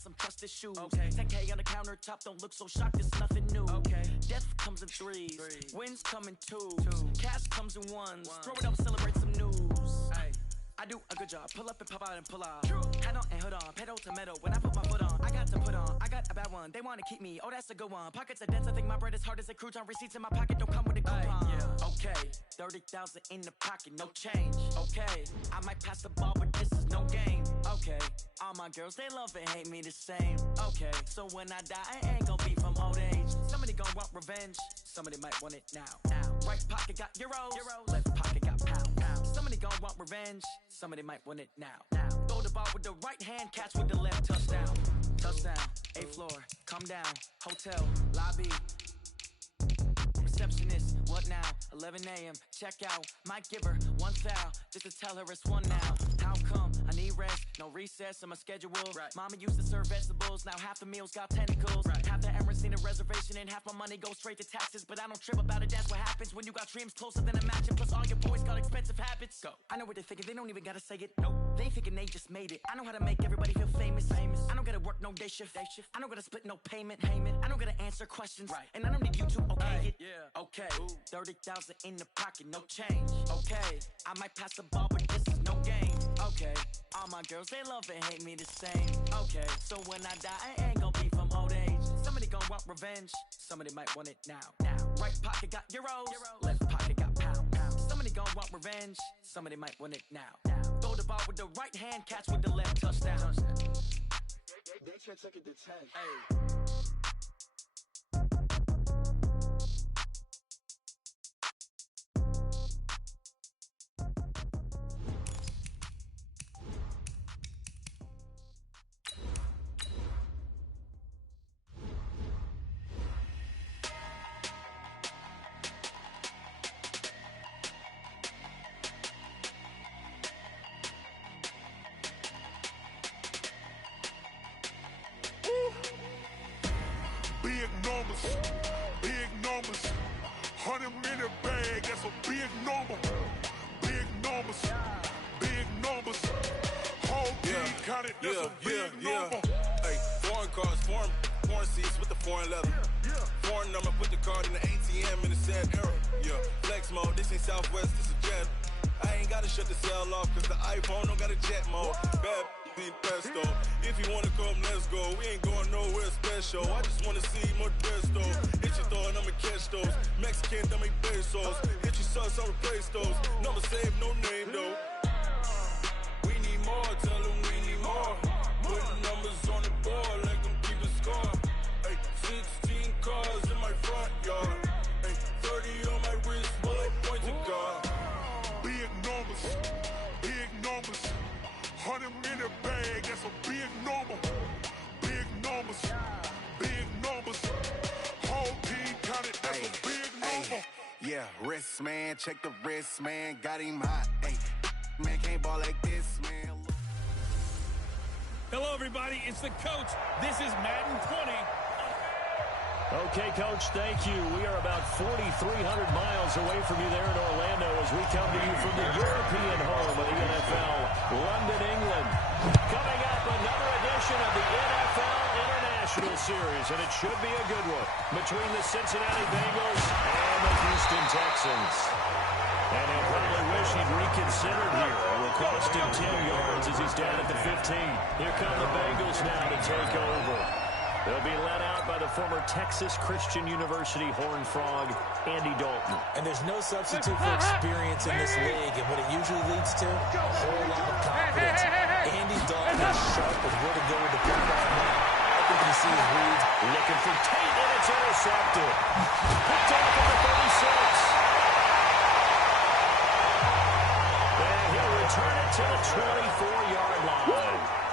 got some trusted shoes. 10K on the countertop, don't look so shocked, it's nothing new. Death comes in threes, wins come in twos, cash comes in ones. Throw it up, celebrate some news. I do a good job, pull up and pop out and pull out. Head on and hood on, pedal to metal. When I put my foot on, I got to put on. I got a bad one, they wanna keep me, oh that's a good one. Pockets are dense, I think my bread is hard as a crouton. Receipts in my pocket don't come with a coupon. Okay, 30,000 in the pocket, no change. Okay, I might pass the ball, but this is no game. Okay, all my girls, they love and hate me the same. Okay, so when I die, I ain't gon' be from old age. Somebody gon' want revenge, somebody might want it now. Right pocket got euros, left pocket got pounds. Somebody gon' want revenge, somebody might want it now. Throw the ball with the right hand, catch with the left, touchdown. Touchdown, 8th floor, come down, hotel, lobby. Receptionist, what now? 11 a.m., check out. Might give her one foul, just to tell her it's one now. How come? I need rest, no recess in my schedule. Mama used to serve vegetables, now half the meals got tentacles. Half the errands need a reservation and half my money goes straight to taxes. But I don't trip about it, that's what happens when you got dreams closer than a match. Plus all your boys got expensive habits. Go. I know what they're thinking, they don't even gotta say it. Nope. They thinking they just made it. I know how to make everybody feel famous. I don't gotta work no day shift. I don't gotta split no payment. I don't gotta answer questions. And I don't need you to okay it. Okay, 30,000 in the pocket, no change. Okay, I might pass the ball, but this is no game. Okay, all my girls, they love and hate me the same. Okay, so when I die, I ain't gon' be from old age. Somebody gon' want revenge, somebody might want it now. Right pocket got euros, left pocket got pounds. Somebody gon' want revenge, somebody might want it now. Throw the ball with the right hand, catch with the left, touchdown. They can't take it to 10. Big numbers, 100-minute bag, that's a big number. Big numbers, whole team counted, that's a big number. Hey, foreign cars, foreign seats with the foreign leather. Foreign number, put the card in the ATM in the sad era. Flex mode, this ain't Southwest, this is Jet. I ain't gotta shut the cell off, cause the iPhone don't got a jet mode. Bad pesto. If you wanna come, let's go. We ain't going nowhere special. I just wanna see more pesto. Hit your thought, I'ma catch those. Mexican, don't make pesos. Hit your sus, I'll replace those. Number save, no name though. We need more, tell them we need more. Putting numbers on the board like them keep a score. Hey, 16 cars in my front yard. Hey, 30 on my wrist, while I point to God. Big numbers, 100-minute bag, that's a big number. Big numbers, whole team counted, that's a big number. Yeah, wrist man, check the wrist man, got him hot. Hey, man can't ball like this, man. Hello, everybody, it's the coach. This is Madden20. Okay, Coach, thank you. We are about 4,300 miles away from you there in Orlando as we come to you from the European home of the NFL, London, England. Coming up, another edition of the NFL International Series, and it should be a good one between the Cincinnati Bengals and the Houston Texans. And he'll probably wish he'd reconsidered here. It will cost him 10 yards as he's down at the 15. Here come the Bengals now to take over. They'll be led out by the former Texas Christian University Horned Frog, Andy Dalton. And there's no substitute for experience in this league, and what it usually leads to, a whole lot of confidence. Andy Dalton is sharp with where to go with the football now. I think he sees reads. Looking for Tate, and it's intercepted. Picked off at the 36. And he'll return it to the 24-yard line.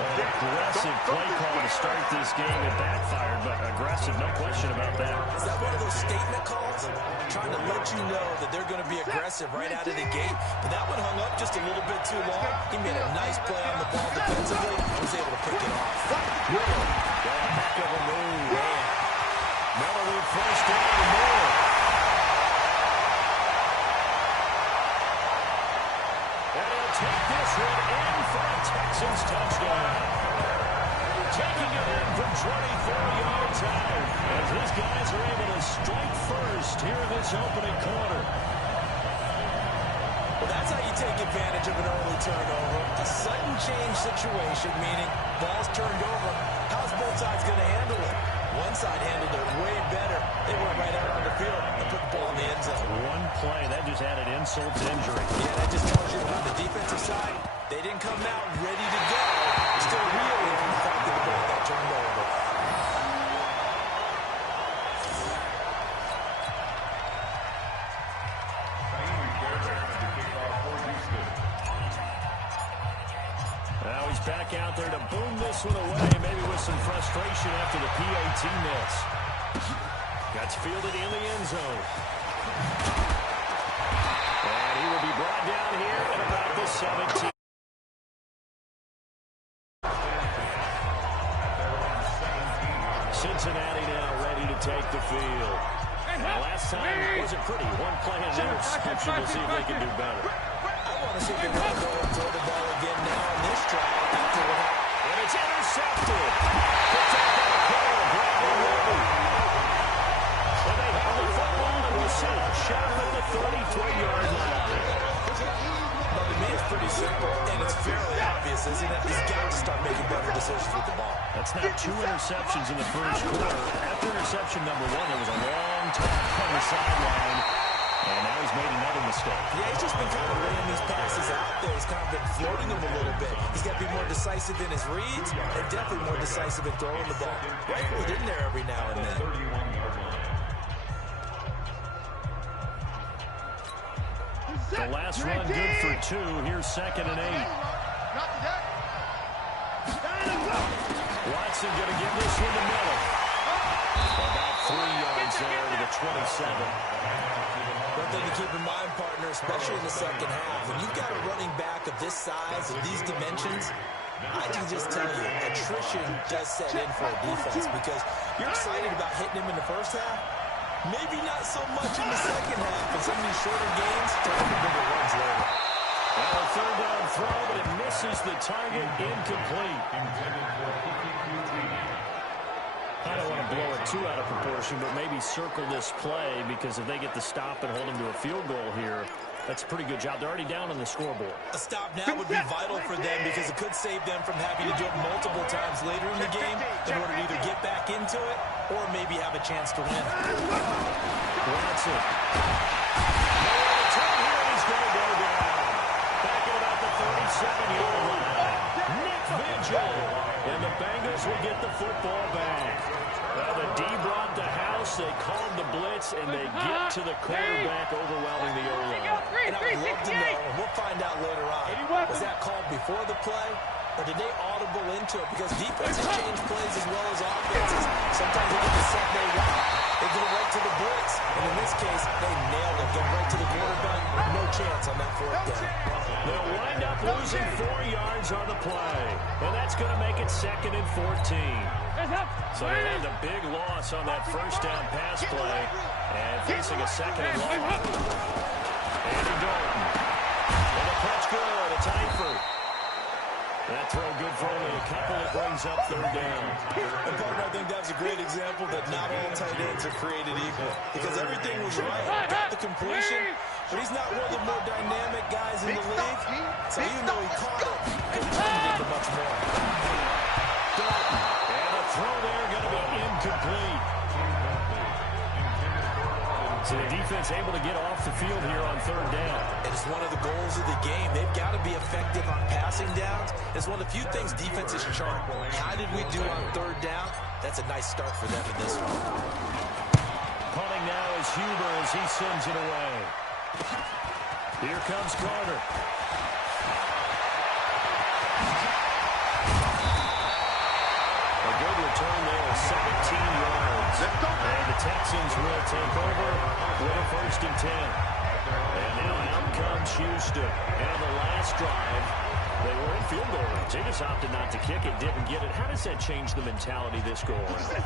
An aggressive play call to start this game. It backfired, but aggressive, no question about that. Is that one of those statement calls? Trying to let you know that they're going to be aggressive right out of the gate. But that one hung up just a little bit too long. He made a nice play on the ball defensively. He was able to pick it off. Got a heck of a move. Another lead first down and more. And he'll take this one in for a Texans touchdown. 10 24 yards out as these guys are able to strike first here in this opening quarter. Well, that's how you take advantage of an early turnover. A sudden change situation, meaning ball's turned over. How's both sides going to handle it? One side handled it way better. They went right out on the field and put the ball in the end zone. One play, that just added insult to injury. Yeah, that just tells you on the defensive side, they didn't come out ready to go. Still reeling from the fact that the ball got turned over. Now he's back out there to boom this one away, maybe with some frustration after the PAT miss. Gets fielded in the end zone. And he will be brought down here at about the 17. Cincinnati now ready to take the field. Now last time wasn't pretty. One play and interception. We'll see if they can do better. I want to see if they want to go and throw the ball again now on this drive after what happened. And it's intercepted. Picked up by the corner, Bradley Roby. And they have the football and will set up shop at the 33-yard line. But to me, it's pretty simple, and it's fairly obvious, isn't it? He's got to start making better decisions with the ball. That's now 2 interceptions in the first quarter. After interception number 1, there was a long talk on the sideline. And now he's made another mistake. Yeah, he's just been kind of laying these passes out there. He's kind of been floating them a little bit. He's got to be more decisive in his reads and definitely more decisive in throwing the ball. Rifle it in there every now and then. The last run good for 2. Here's 2nd and 8. Watson going to give this one to middle. About 3 yards there to the 27. One thing to keep in mind, partner, especially in the second half, when you've got a running back of this size, of these dimensions, I can just tell you, attrition does set in for a defense because you're excited about hitting him in the first half, maybe not so much in the second half, and some of these shorter games turn into bigger runs later. Well, a 3rd down throw, but it misses the target, incomplete. I don't want to blow it too out of proportion, but maybe circle this play because if they get the stop and hold them to a field goal here, that's a pretty good job. They're already down on the scoreboard. A stop now would be vital for them because it could save them from having to do it multiple times later in the game in order to either get back into it or maybe have a chance to win. Watson. No return here. He's going to go down. Back at about the 37-yard line. Nick Vigil. And the Bengals will get the football back. Well, the D brought the house. They called the blitz, and they get to the quarterback, overwhelming the O-line. And I would love to know, and we'll find out later on, was that called before the play, or did they audible into it? Because defenses change plays as well as offenses. Sometimes they get the set they want. They go right to the blitz. And in this case, they nailed it. Get right to the quarterback. No chance on that 4th down. They'll wind up losing 4 yards on the play. And that's going to make it 2nd and 14. So they had a big loss on that 1st down pass play. And facing a 2nd and long. Andy Dalton. And the catch good. It's Eifert. That throw good for only a couple. It brings up 3rd down. And partner, I think that's a great example that not all tight ends are created equal. Because everything was right. Got the completion, but he's not one of the more dynamic guys in the league. So even though he caught it, couldn't turn it into much more. Dalton. And a throw there going to be incomplete. So the defense able to get off the field here on 3rd down. And it's one of the goals of the game. They've got to be effective on passing downs. It's one of the few things defenses chart. How did we do on 3rd down? That's a nice start for them in this one. Punting now is Huber as he sends it away. Here comes Carter. A good return there, 17 yards. And the Texans will take over with a 1st and 10. And now out comes Houston. And on the last drive, they were in field goal range. They just opted not to kick it, didn't get it. How does that change the mentality this go around?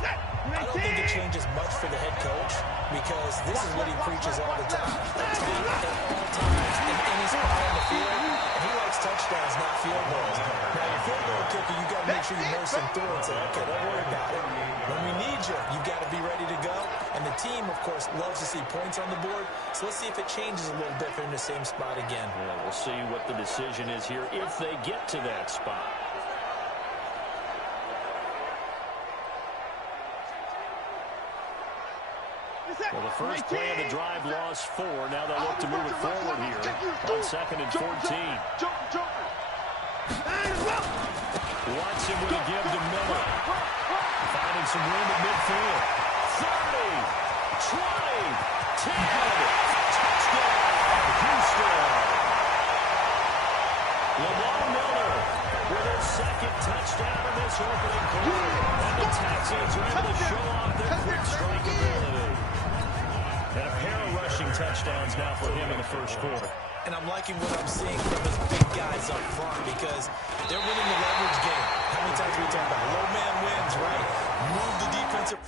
I don't think it changes much for the head coach because this is what he preaches all the time. Attack at all times in any spot on the field. And he likes likes touchdowns, not field goals. Now, your field goal kicker, you got to make sure you nurse him through and say, okay, don't worry about it. When we need you, you got to be ready to go. And the team, of course, loves to see points on the board. So let's see if it changes a little bit if they're in the same spot again. Yeah, we'll see what the decision is here if they get to that spot. Well, the first play of the drive lost 4. Now they'll look to move it forward here on 2nd and 14. Watson with a give to Miller. Finding some room at midfield. 30, 20, 10. Touchdown, Houston. Lamar Miller with his second touchdown in this opening quarter. And the Texans are able to show off their quick strike ability. And a pair of rushing touchdowns now for him in the first quarter. And I'm liking what I'm seeing from his big guys up front because they're winning the leverage game. How many times we talk about low man wins, right? Move the defensive.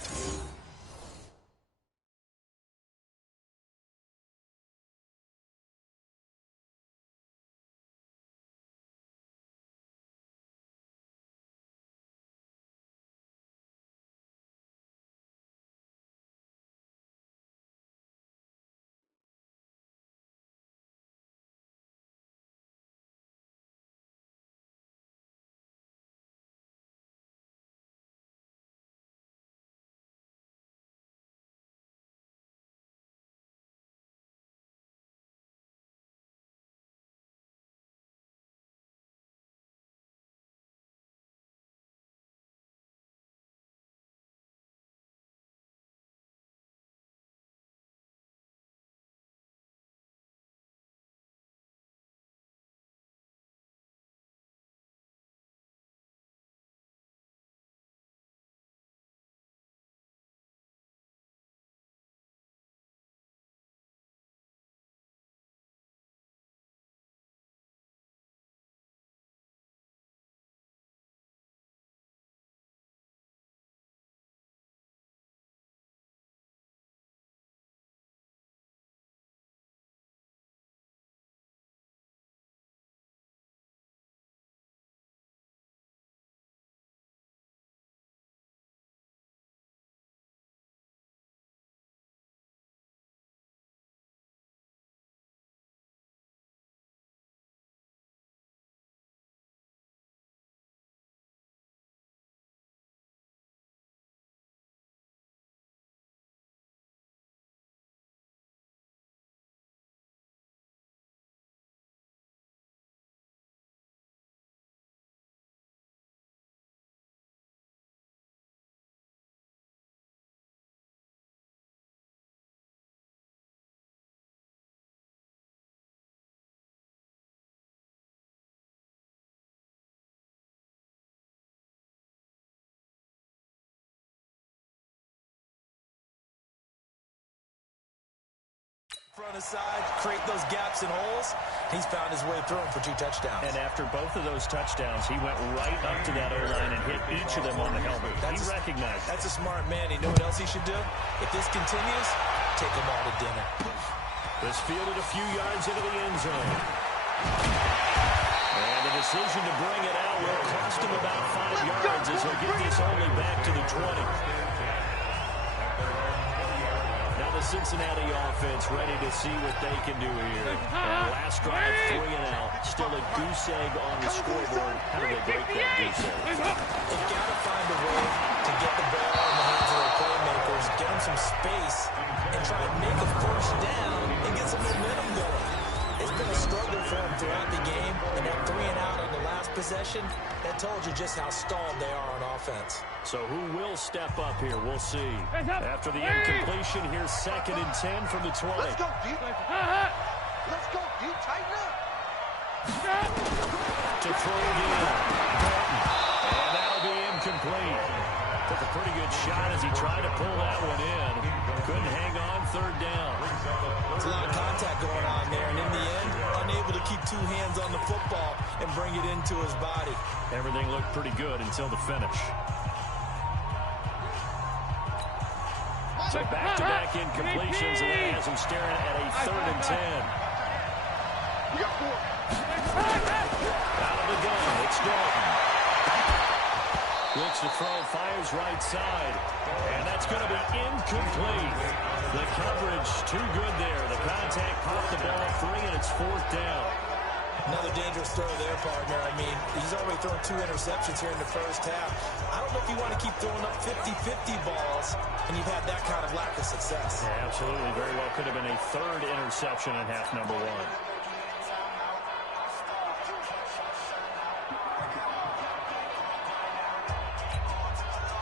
Front aside, create those gaps and holes. He's found his way through them for 2 touchdowns. And after both of those touchdowns, he went right up to that O-line and hit each of them on the helmet. He recognized that's a smart man. You know what else he should do? If this continues, take them all to dinner. This fielded a few yards into the end zone. And the decision to bring it out will cost him about 5 yards as he'll get this only back to the 20. The Cincinnati offense ready to see what they can do here. And last drive, 3 and out. Still a goose egg on the scoreboard. How do they break that goose egg? They've got to find a way to get the ball in the hands of their playmakers, get them some space, and try and make a first down and get some momentum going. It's been a struggle for them throughout the game, and that 3 and out on the last possession, that told you just how stalled they are on offense. So who will step up here? We'll see. After the incompletion, here's 2nd and 10 from the 20. Let's go, deep. Let's go, deep. Tighten up. To throw again. And that'll be incomplete. Took a pretty good shot as he tried to pull that one in. Couldn't hang on, 3rd down. There's a lot of contact going on there, and in the end, unable to keep 2 hands on the football and bring it into his body. Everything looked pretty good until the finish. So back-to-back incompletions, and that has him staring at a 3rd and 10. We got 4. the gun. It's Dalton. Looks to throw, fires right side. And that's going to be incomplete. The coverage too good there. The contact caught the ball free, and it's 4th down. Another dangerous throw there, partner. I mean, he's already thrown 2 interceptions here in the first half. I don't know if you want to keep throwing up 50-50 balls, and you've had that kind of lack of success. Yeah, absolutely. Very well could have been a 3rd interception in half number 1.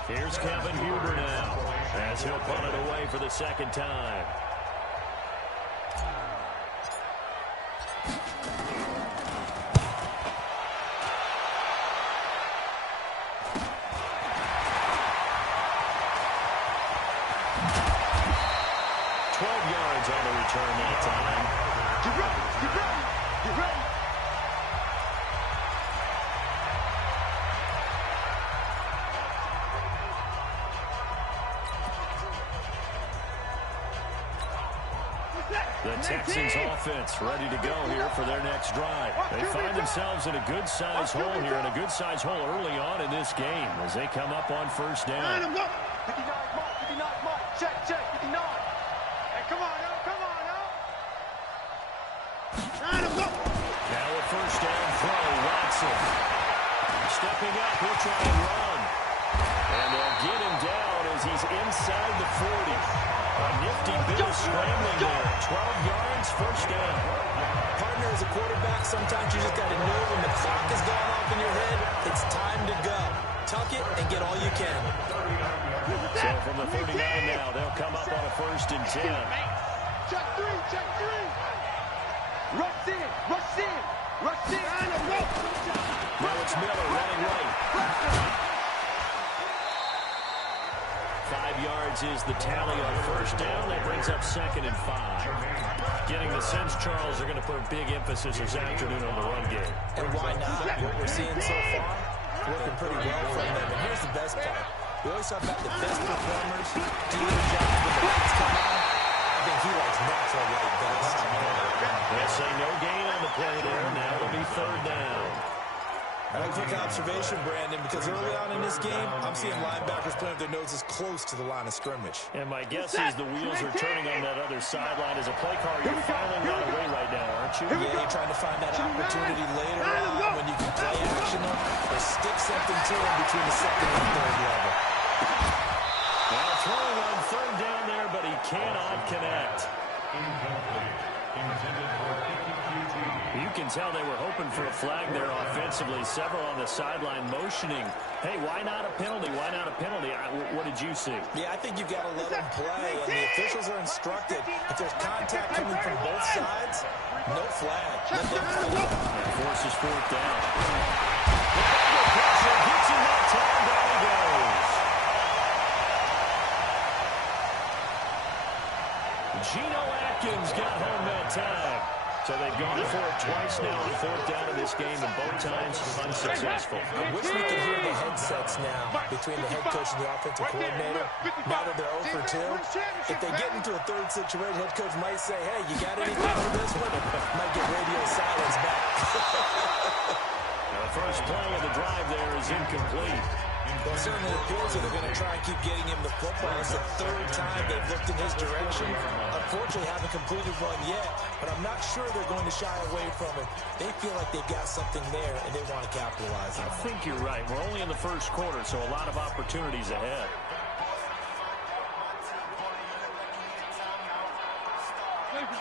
Here's Kevin Huber now, as he'll punt it away for the 2nd time. On the return that time. Get ready, get ready, get ready. The Texans offense ready to go here for their next drive. They find themselves in a good-sized hole here, and a good-sized hole early on in this game as they come up on 1st down. 59 mark, 59 mark, check, 59. Come on, now, come on, now. Now a 1st down throw, Watson. Stepping up, he'll try and run. And they'll get him down as he's inside the 40. A nifty bit of scrambling there. 12 yards, 1st down. Partner, as a quarterback, sometimes you just got to know when the clock has gone off in your head, it's time to go. Tuck it and get all you can. So from the 39 now, they'll come up on a 1st and 10. Check 3, check 3. Rush in, rush in, rush in. Now it's Miller running right. 5 yards is the tally on 1st down. That brings up 2nd and 5. Getting the sense, Charles, they're going to put a big emphasis this afternoon on the run game. And why not? What we're seeing so far, working pretty well from them. And here's the best part. We always talk about the best performers doing the job when the lights come on. I think he likes natural light best. They'll say no gain on the play there. Now it'll be 3rd down. And a quick observation, Brandon, because early on in this game, I'm seeing linebackers playing with their noses close to the line of scrimmage. And my guess is the wheels are turning on that other sideline as a play caller. You're filing that away right now, aren't you? Yeah, you're trying to find that opportunity later on when you can play action or stick something to him between the 2nd and 3rd level. Now throwing on 3rd down there, but he cannot connect. You can tell they were hoping for a flag there offensively. Several on the sideline motioning. Hey, why not a penalty? Why not a penalty? What did you see? Yeah, I think you've got to let them play, and the officials are instructed. If there's contact coming from both sides, no flag. Let them play. And forces 4th down. The pressure gets him that time. Down he goes. Geno Atkins got home that time. So they've gone for it twice now on 4th down in this game, and both times unsuccessful. I wish we could hear the headsets now between the head coach and the offensive coordinator. Now that they're 0 for 2, if they get into a 3rd situation, head coach might say, hey, you got anything for this one? Might get radio silence back. The first play of the drive there is incomplete. Well, it certainly appears that they're going to try and keep getting him the football. It's the 3rd time they've looked in his direction. Unfortunately, haven't completed one yet, but I'm not sure they're going to shy away from it. They feel like they've got something there, and they want to capitalize on it. I think you're right. We're only in the 1st quarter, so a lot of opportunities ahead.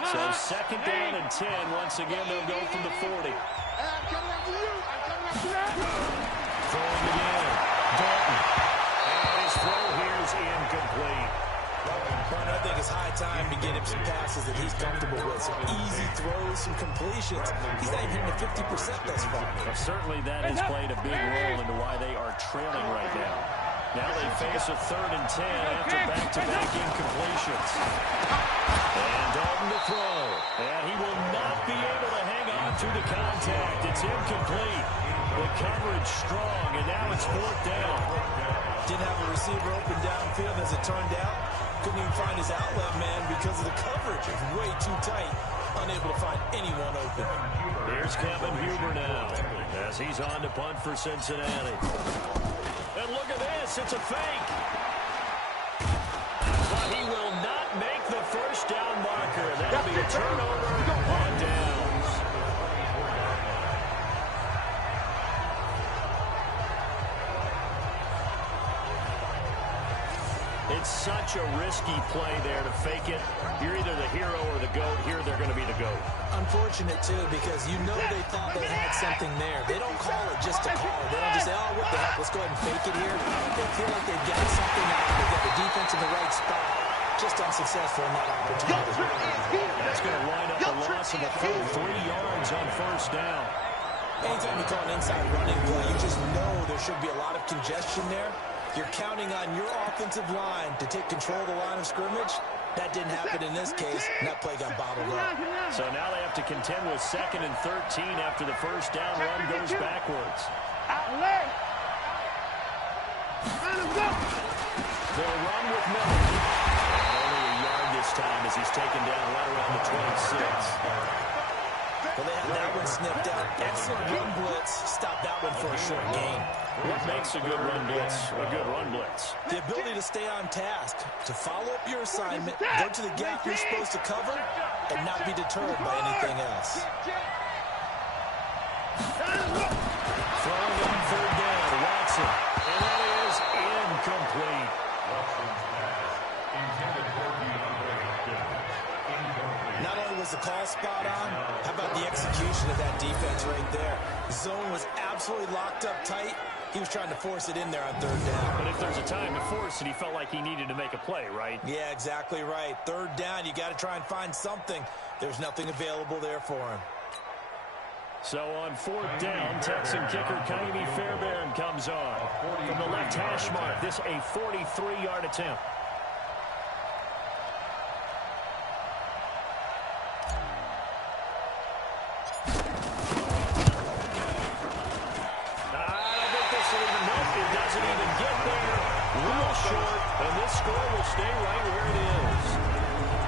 So 2nd down and 10. Once again, they'll go from the 40. Throwing again. Dalton. And his throw here is incomplete. But I think it's high time to get him some passes that he's comfortable with. Some easy throws, some completions. He's not even hitting the 50% thus far. Well, certainly that has played a big role into why they are trailing right now. Now they face a 3rd and 10 after back-to-back incompletions. And Dalton to throw. And he will not be able to hang on to the contact. It's incomplete. The coverage strong, and now it's 4th down. Didn't have a receiver open downfield as it turned out. Couldn't even find his outlet man because of the coverage. It's way too tight. unable to find anyone open. Here's Kevin Huber now as he's on to punt for Cincinnati. And look at this. It's a fake. But he will not make the first down marker. That'll be a turnover on downs. It's such a risky play there to fake it. You're either the hero or the GOAT. Here they're going to be the GOAT. Unfortunate, too, because you know they thought they had something there. They don't call it just to call it. They don't just say, oh, what the heck, let's go ahead and fake it here. They feel like they've got something out. They've got the defense in the right spot. Just unsuccessful in that opportunity. That's going to line up a loss of a full 3 yards on first down. Anytime you call an inside running play, you just know there should be a lot of congestion there. You're counting on your offensive line to take control of the line of scrimmage. That didn't happen in this case, and that play got bottled up. So now they have to contend with 2nd and 13 after the first down run goes backwards. They'll run with Miller. Only a yard this time as he's taken down right around the 26. Well, they had that one snipped out. Excellent run blitz. Stop that one for a short gain. What makes a good run blitz a good run blitz? The ability to stay on task, to follow up your assignment, go to the gap you're supposed to cover, and not be deterred by anything else. Throwing on 3rd down, Watson. And that is incomplete. Not only was the call spot on, how about the execution of that defense right there? Zone was absolutely locked up tight. He was trying to force it in there on 3rd down. But if there's a time to force it, he felt like he needed to make a play, right? Yeah, exactly right. 3rd down, you got to try and find something. There's nothing available there for him. So on 4th down, Texan kicker Kaimi Fairbairn comes on. From the left hash mark, this a 43-yard attempt. And this score will stay right where it is.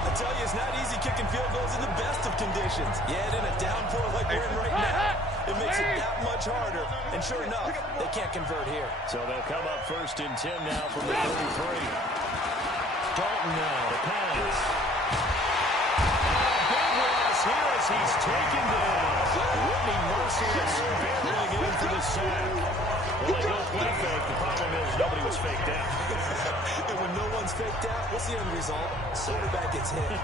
I tell you, it's not easy kicking field goals in the best of conditions. Yet in a downpour like we're in right now, it makes it that much harder. And sure enough, they can't convert here. So they'll come up 1st and 10 now from the 33. Dalton now to pass. Big loss here as he's taken down. Whitney Merciless barreling in for the sack. Well, they don't play fake. The problem is nobody was faked out. And when no one's faked out, what's the end result? Quarterback gets hit.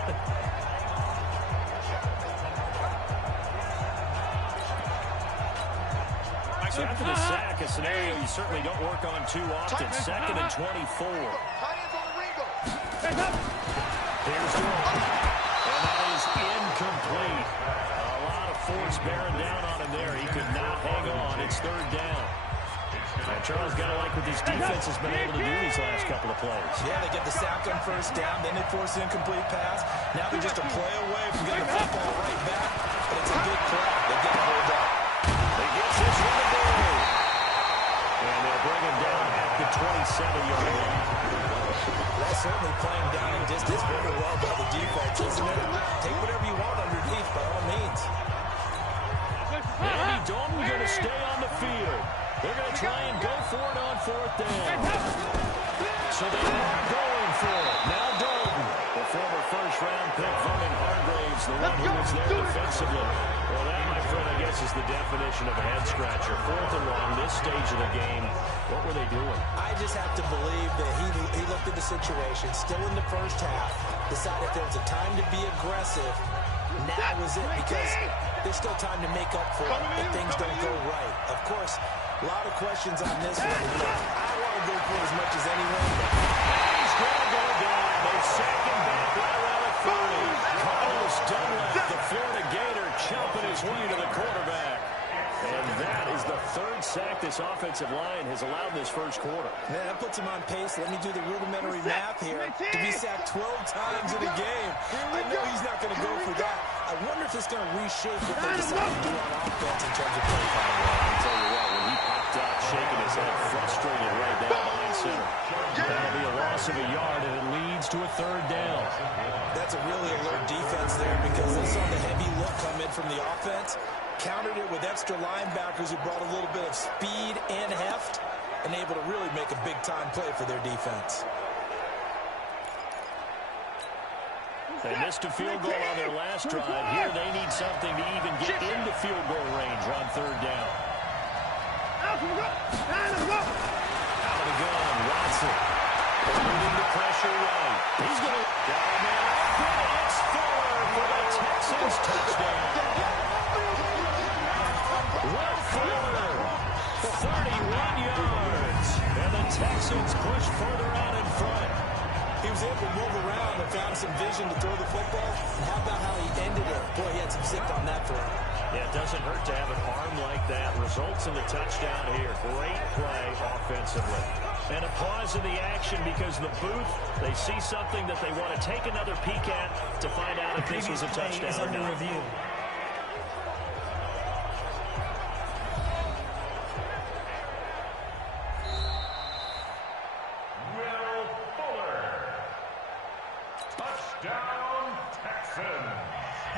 So after the sack, a scenario you certainly don't work on too often. 2nd and 24. Here's Dalton. And that is incomplete. A lot of force bearing down on him there. He could not hang on. It's 3rd down. And Charles got to like what this defense has been able to do these last couple of plays. Yeah, they get the sack on 1st down, then they force an incomplete pass. Now they're just a play away from getting the football right back, but it's a big play. They get it hold up. They get this one to go. And they'll bring him down at the 27-yard line. That's certainly playing down in distance very well by the defense, isn't it? Take whatever you want underneath, by all means. Andy Dalton going to stay on the field. They're going to try and go for it on 4th down. So they are going for it. Now Dalton, the former first-round pick, Vernon Hargraves, the one who was there defensively. Well, that, my friend, I guess is the definition of a head-scratcher. 4th and long, this stage of the game. What were they doing? I just have to believe that he looked at the situation, still in the first half, decided there was a time to be aggressive. Now is it, because there's still time to make up for it if things don't go right. Of course, a lot of questions on this one. Look, I want to go for as much as anyone. He's going to go down. They sack him back right around the 30. Carlos Dunlap, the Florida Gator, chopping his way to the quarterback. And that is the 3rd sack this offensive line has allowed in this first quarter. Man, that puts him on pace. Let me do the rudimentary math here. To be sacked 12 times in a game. I know he's not going to go for that. I wonder if it's going to reshape what they decide to do on offense in terms of play calling. I can tell you what, when he popped out, shaking his head, frustrated right down behind center. That'll be a loss loss of a yard, and it leads to a third down. That's a really alert defense there because they saw the heavy look come in from the offense, countered it with extra linebackers who brought a little bit of speed and heft, and able to really make a big-time play for their defense. They missed a field goal on their last drive. Here they need something to even get into field goal range on third down. Out of the gun, Watson. Moving the pressure right. He's going to down there. It's Fuller for the Texans touchdown. Will Fuller, 31 yards. And the Texans push further out in front. He was able to move around and found some vision to throw the football. And how about how he ended it? Boy, he had some zip on that throw. Yeah, it doesn't hurt to have an arm like that. Results in the touchdown here. Great play offensively. And a pause in the action because the booth, they see something that they want to take another peek at to find out if this was a touchdown or not. Review.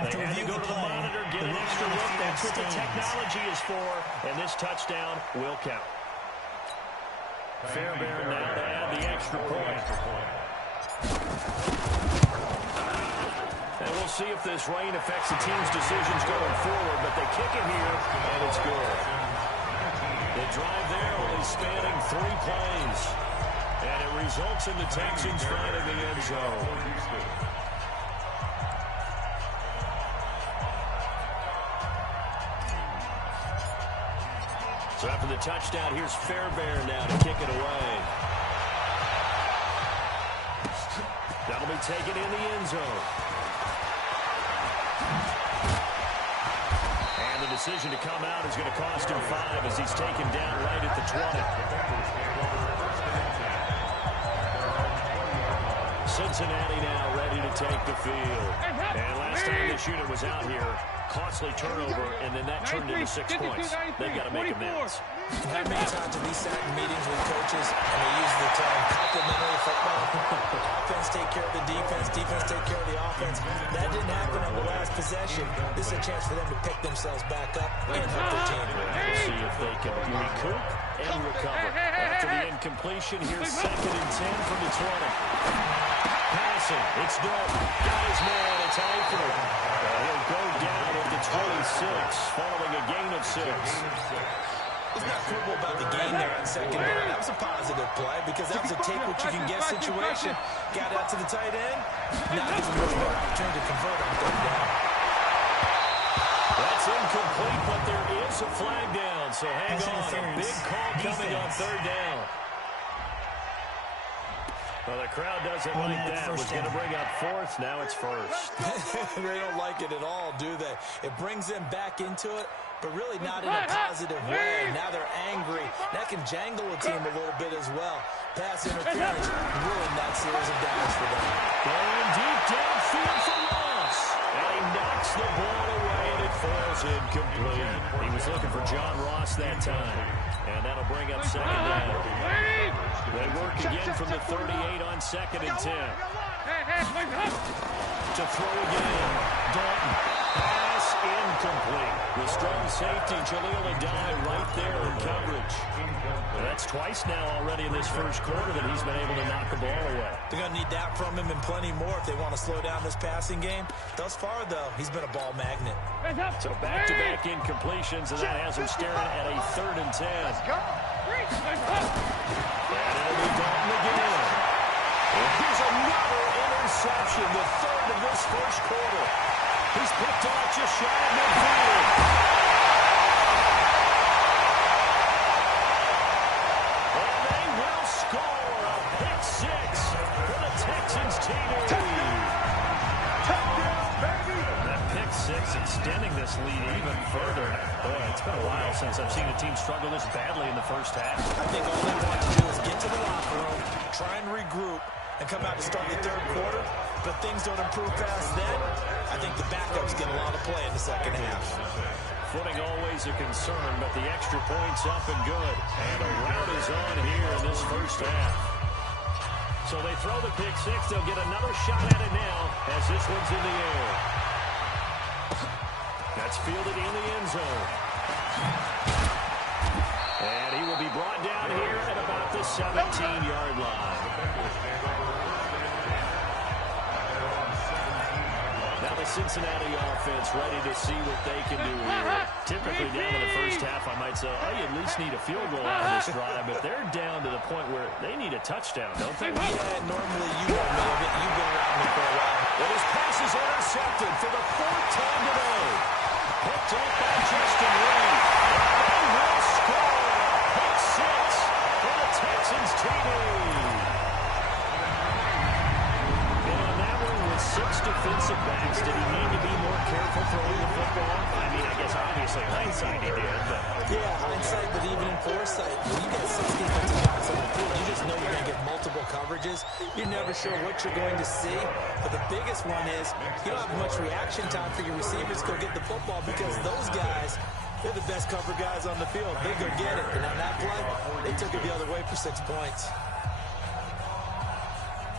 They had to go to the monitor, get an extra look. That's what the technology is for, and this touchdown will count. Fairbairn now to add the extra point. And we'll see if this rain affects the team's decisions going forward, but they kick it here, and it's good. The drive there only spanning 3 plays, and it results in the Texans finding the end zone. So after the touchdown, here's Fairbairn now to kick it away. That'll be taken in the end zone. And the decision to come out is going to cost him 5 as he's taken down right at the 20. Cincinnati now ready to take the field. And last time this unit was out here, costly turnover, and then that turned into 6 points. They've got to make amends. How many times have we sat in meetings with coaches and they use the term complementary football? Offense take care of the defense, defense take care of the offense. That didn't happen on the last possession. This is a chance for them to pick themselves back up and help their team. We'll see if they can recoup and recover. After the incompletion, here's 2nd and 10 from the 20. Passing, it's Dalton. Got his man, it's Eifert. He'll go down at the 26, following a gain of 6. It's not football about the game there on second down. That was a positive play because that was a take-what-you-can-get situation. Got out to the tight end. Now gives him much more opportunity to convert on third down. That's incomplete, but there is a flag down. So hang on, a big call coming on third down. Well, the crowd doesn't like that. Was going to bring up 4th. Now it's 1st. They don't like it at all, do they? It brings them back into it, but really not in a positive way. Now they're angry. That can jangle a team a little bit as well. Pass interference ruined that series of downs for them. Going deep downfield for Ross. And he knocks the ball away, and it falls incomplete. He was looking for John Ross that time. And that'll bring up 2nd down. They work again from the 38 on 2nd and 10. To throw again. Dalton. Pass incomplete. The strong safety, Jaleel Adai, right there in coverage. That's twice now already in this first quarter that he's been able to knock the ball away. They're going to need that from him and plenty more if they want to slow down this passing game. Thus far, though, he's been a ball magnet. So back-to-back incompletions, and that has him staring at a 3rd and 10. And it'll be Dalton again. Here's another interception, the 3rd of this first quarter. He's picked off just shy of midfield. And they will score a pick 6 for the Texans team. That pick 6 extending this lead even further. Boy, it's been a while since I've seen a team struggle this badly in the first half. I think all they want to do is get to the locker room, try and regroup, and come out to start the 3rd quarter. But things don't improve past then. I think the backups get a lot of play in the second half. Footing always a concern, but the extra point's up and good. And a rout is on here in this first half. So they throw the pick six. They'll get another shot at it now as this one's in the air. That's fielded in the end zone. And he will be brought down here at about the 17-yard line. Now the Cincinnati offense ready to see what they can do here. Typically down in the first half, I might say, oh, you at least need a field goal out of this drive, but they're down to the point where they need a touchdown, don't they? Yeah, normally you won't know it. You've been around me for a while. And his pass is intercepted for the fourth time today. Picked up by Justin Reed. And they will score. Pick six for the Texans TD. Six defensive backs. Did he need to be more careful throwing the football? I mean, I guess obviously hindsight he did. But yeah, hindsight, but even in foresight, when you get six defensive backs on the field, you just know you're going to get multiple coverages. You're never sure what you're going to see. But the biggest one is you don't have much reaction time for your receivers to go get the football because those guys, they're the best cover guys on the field. They go get it. And on that play, they took it the other way for 6 points.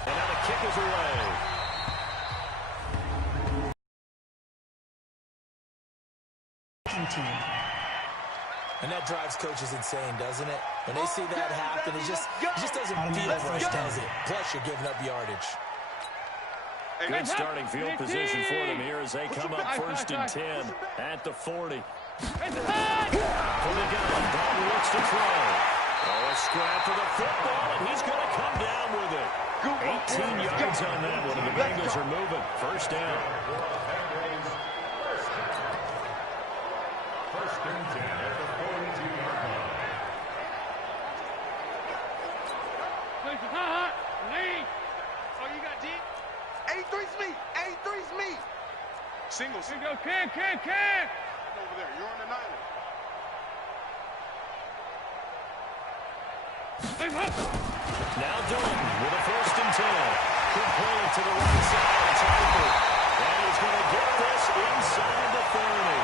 And now the kick is away. And that drives coaches insane, doesn't it? When they see that happen, it just doesn't feel right, does it? Plus, you're giving up yardage. Good starting field position for them here as they come up 1st and 10 at the 40. For the gun, Dalton looks to throw. Oh, a scrap for the football, and he's going to come down with it. 18 yards on that one, and the Bengals are moving. 1st down. Single. Go, can. Over there. You're on the niner. Now Dalton with a 1st and 10. Good play to the right side. It's Harper. And he's going to get this inside the 30.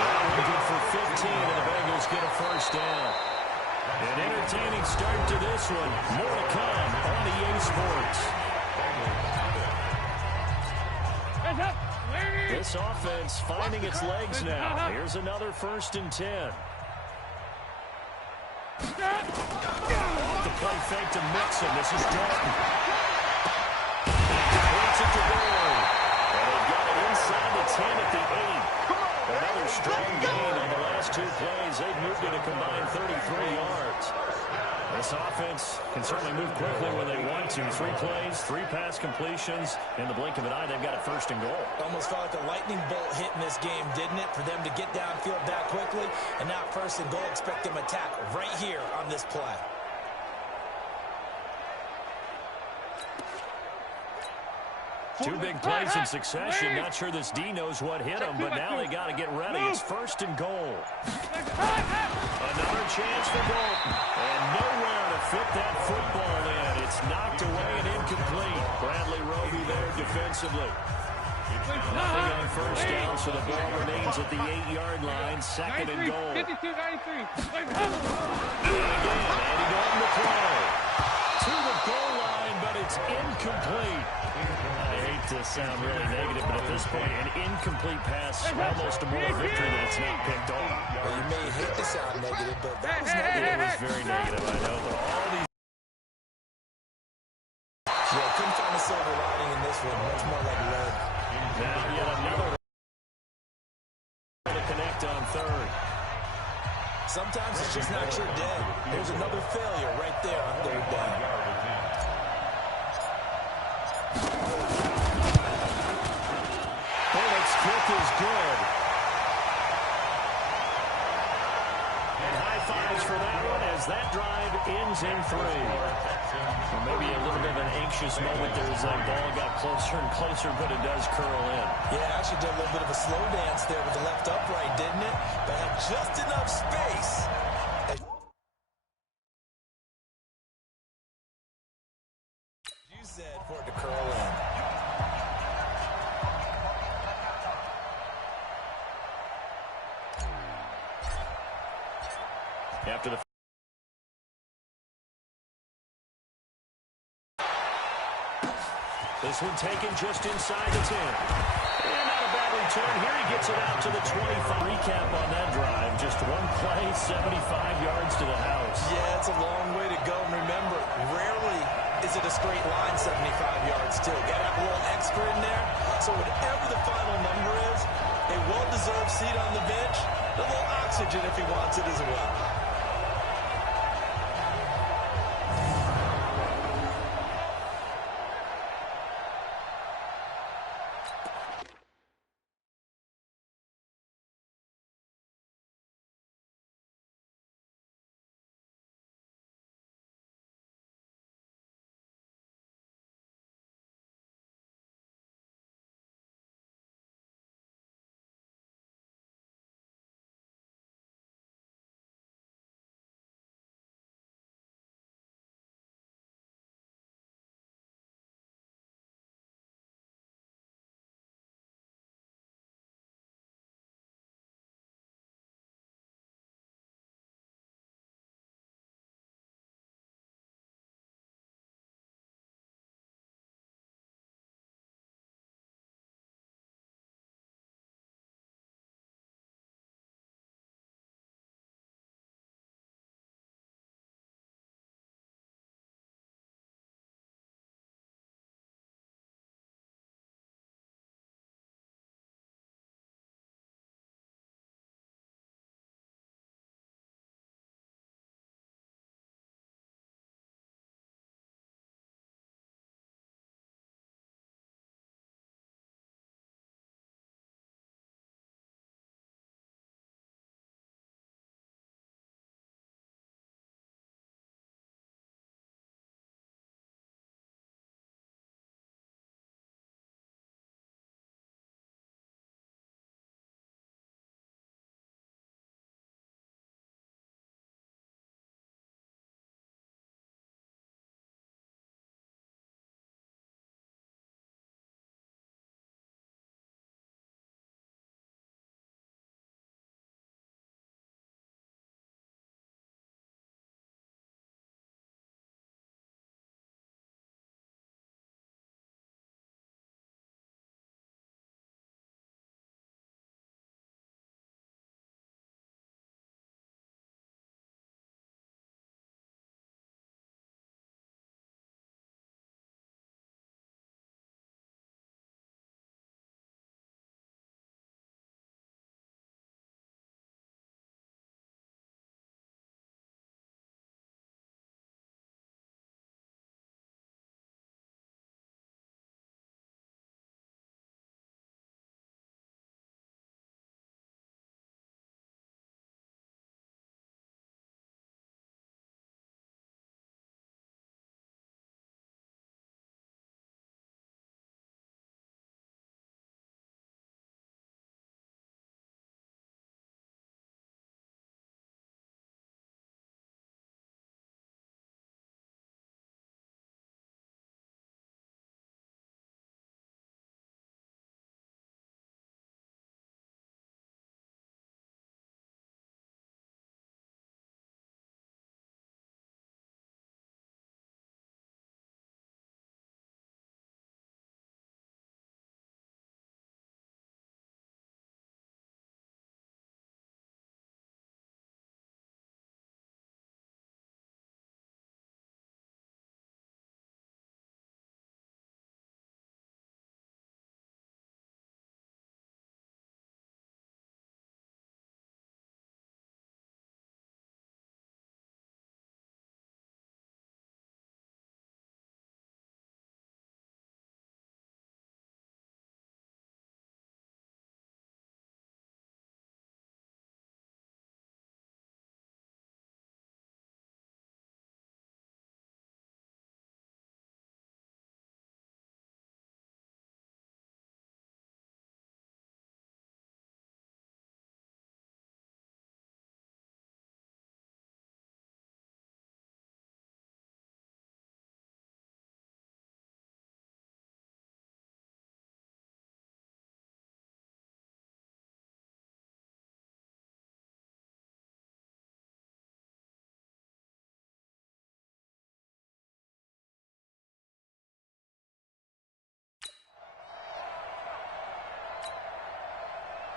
Now good for 15, and the Bengals get a 1st down. An entertaining start to this one. More to come on EA Sports. This offense finding its legs now. Here's another 1st and 10. Off the play fake to Mixon. This is Dalton. Completes it to Ward. And they've got it inside the 10 at the 8. Another strong gain on the last 2 plays. They've moved it a combined 33 yards. This offense can certainly move quickly when they want to. 3 plays, 3 pass completions. In the blink of an eye, they've got a 1st and goal. Almost felt like a lightning bolt hit in this game, didn't it? For them to get downfield that quickly. And now 1st and goal, expect them to attack right here on this play. Two big plays in succession. Not sure this D knows what hit him, but now they got to get ready. It's 1st and goal. Another chance for Dalton. And nowhere to fit that football in. It's knocked away and incomplete. Bradley Roby there defensively. Nothing on 1st down, so the ball remains at the 8-yard line. 2nd and goal. 52-93. And again, Andy Dalton to throw. To the goal line, but it's incomplete. I hate to sound really negative, but at this point, an incomplete pass, almost a moral victory that it's not picked off. Well, you may hate to sound negative, but that was negative. It was very negative, I know, but all these... Yeah, couldn't find a silver lining in this one. Much more like lead. Now yet another to connect on 3rd. Sometimes it's just not your day. There's another failure right there on 3rd down. Bullock's kick is good. And high fives for that one as that drive ends in 3. Well, maybe a little bit of an anxious moment there as that ball got closer and closer, but it does curl in. Yeah, actually did a little bit of a slow dance there with the left upright, didn't it? But had just enough space. You said for it to curl in. After the This one taken just inside the 10. And not a bad return. Here he gets it out to the 25. Recap on that drive. Just one play, 75 yards to the house. Yeah, it's a long way to go. And remember, rarely is it a straight line 75 yards, too. Got to have a little extra in there. So whatever the final number is, a well-deserved seat on the bench, a little oxygen if he wants it as well.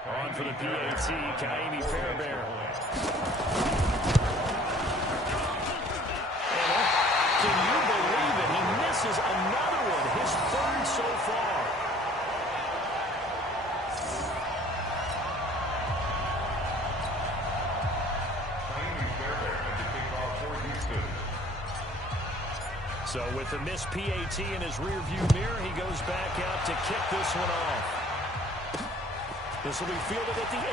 On for the PAT, Kaimi Fairbairn. Can you believe it? He misses another one, his third so far. So with the missed PAT in his rearview mirror, he goes back out to kick this one off. This will be fielded at the 8.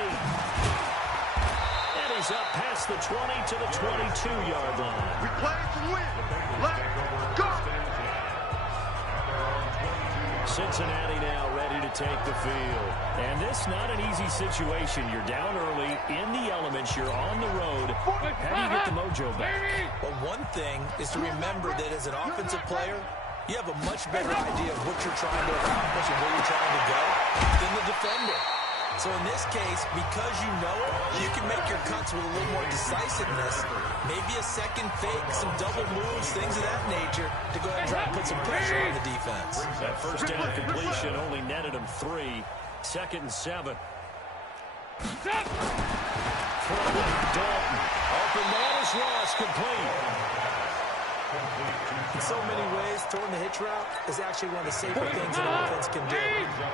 And he's up past the 20 to the 22-yard line. We play to win. Let's go. Cincinnati now ready to take the field. And this not an easy situation. You're down early, in the elements, you're on the road. How do you get the mojo back? Well, one thing is to remember that as an offensive player, you have a much better idea of what you're trying to accomplish and where you're trying to go than the defender. So in this case, because you know it, you can make your cuts with a little more decisiveness. Maybe a second fake, some double moves, things of that nature to go ahead and try and put some pressure on the defense. That first down completion only netted him 3. 2nd and 7. Throwing Dalton. Open man is lost, complete. In so many ways, throwing the hitch route is actually one of the safer things an offense can do.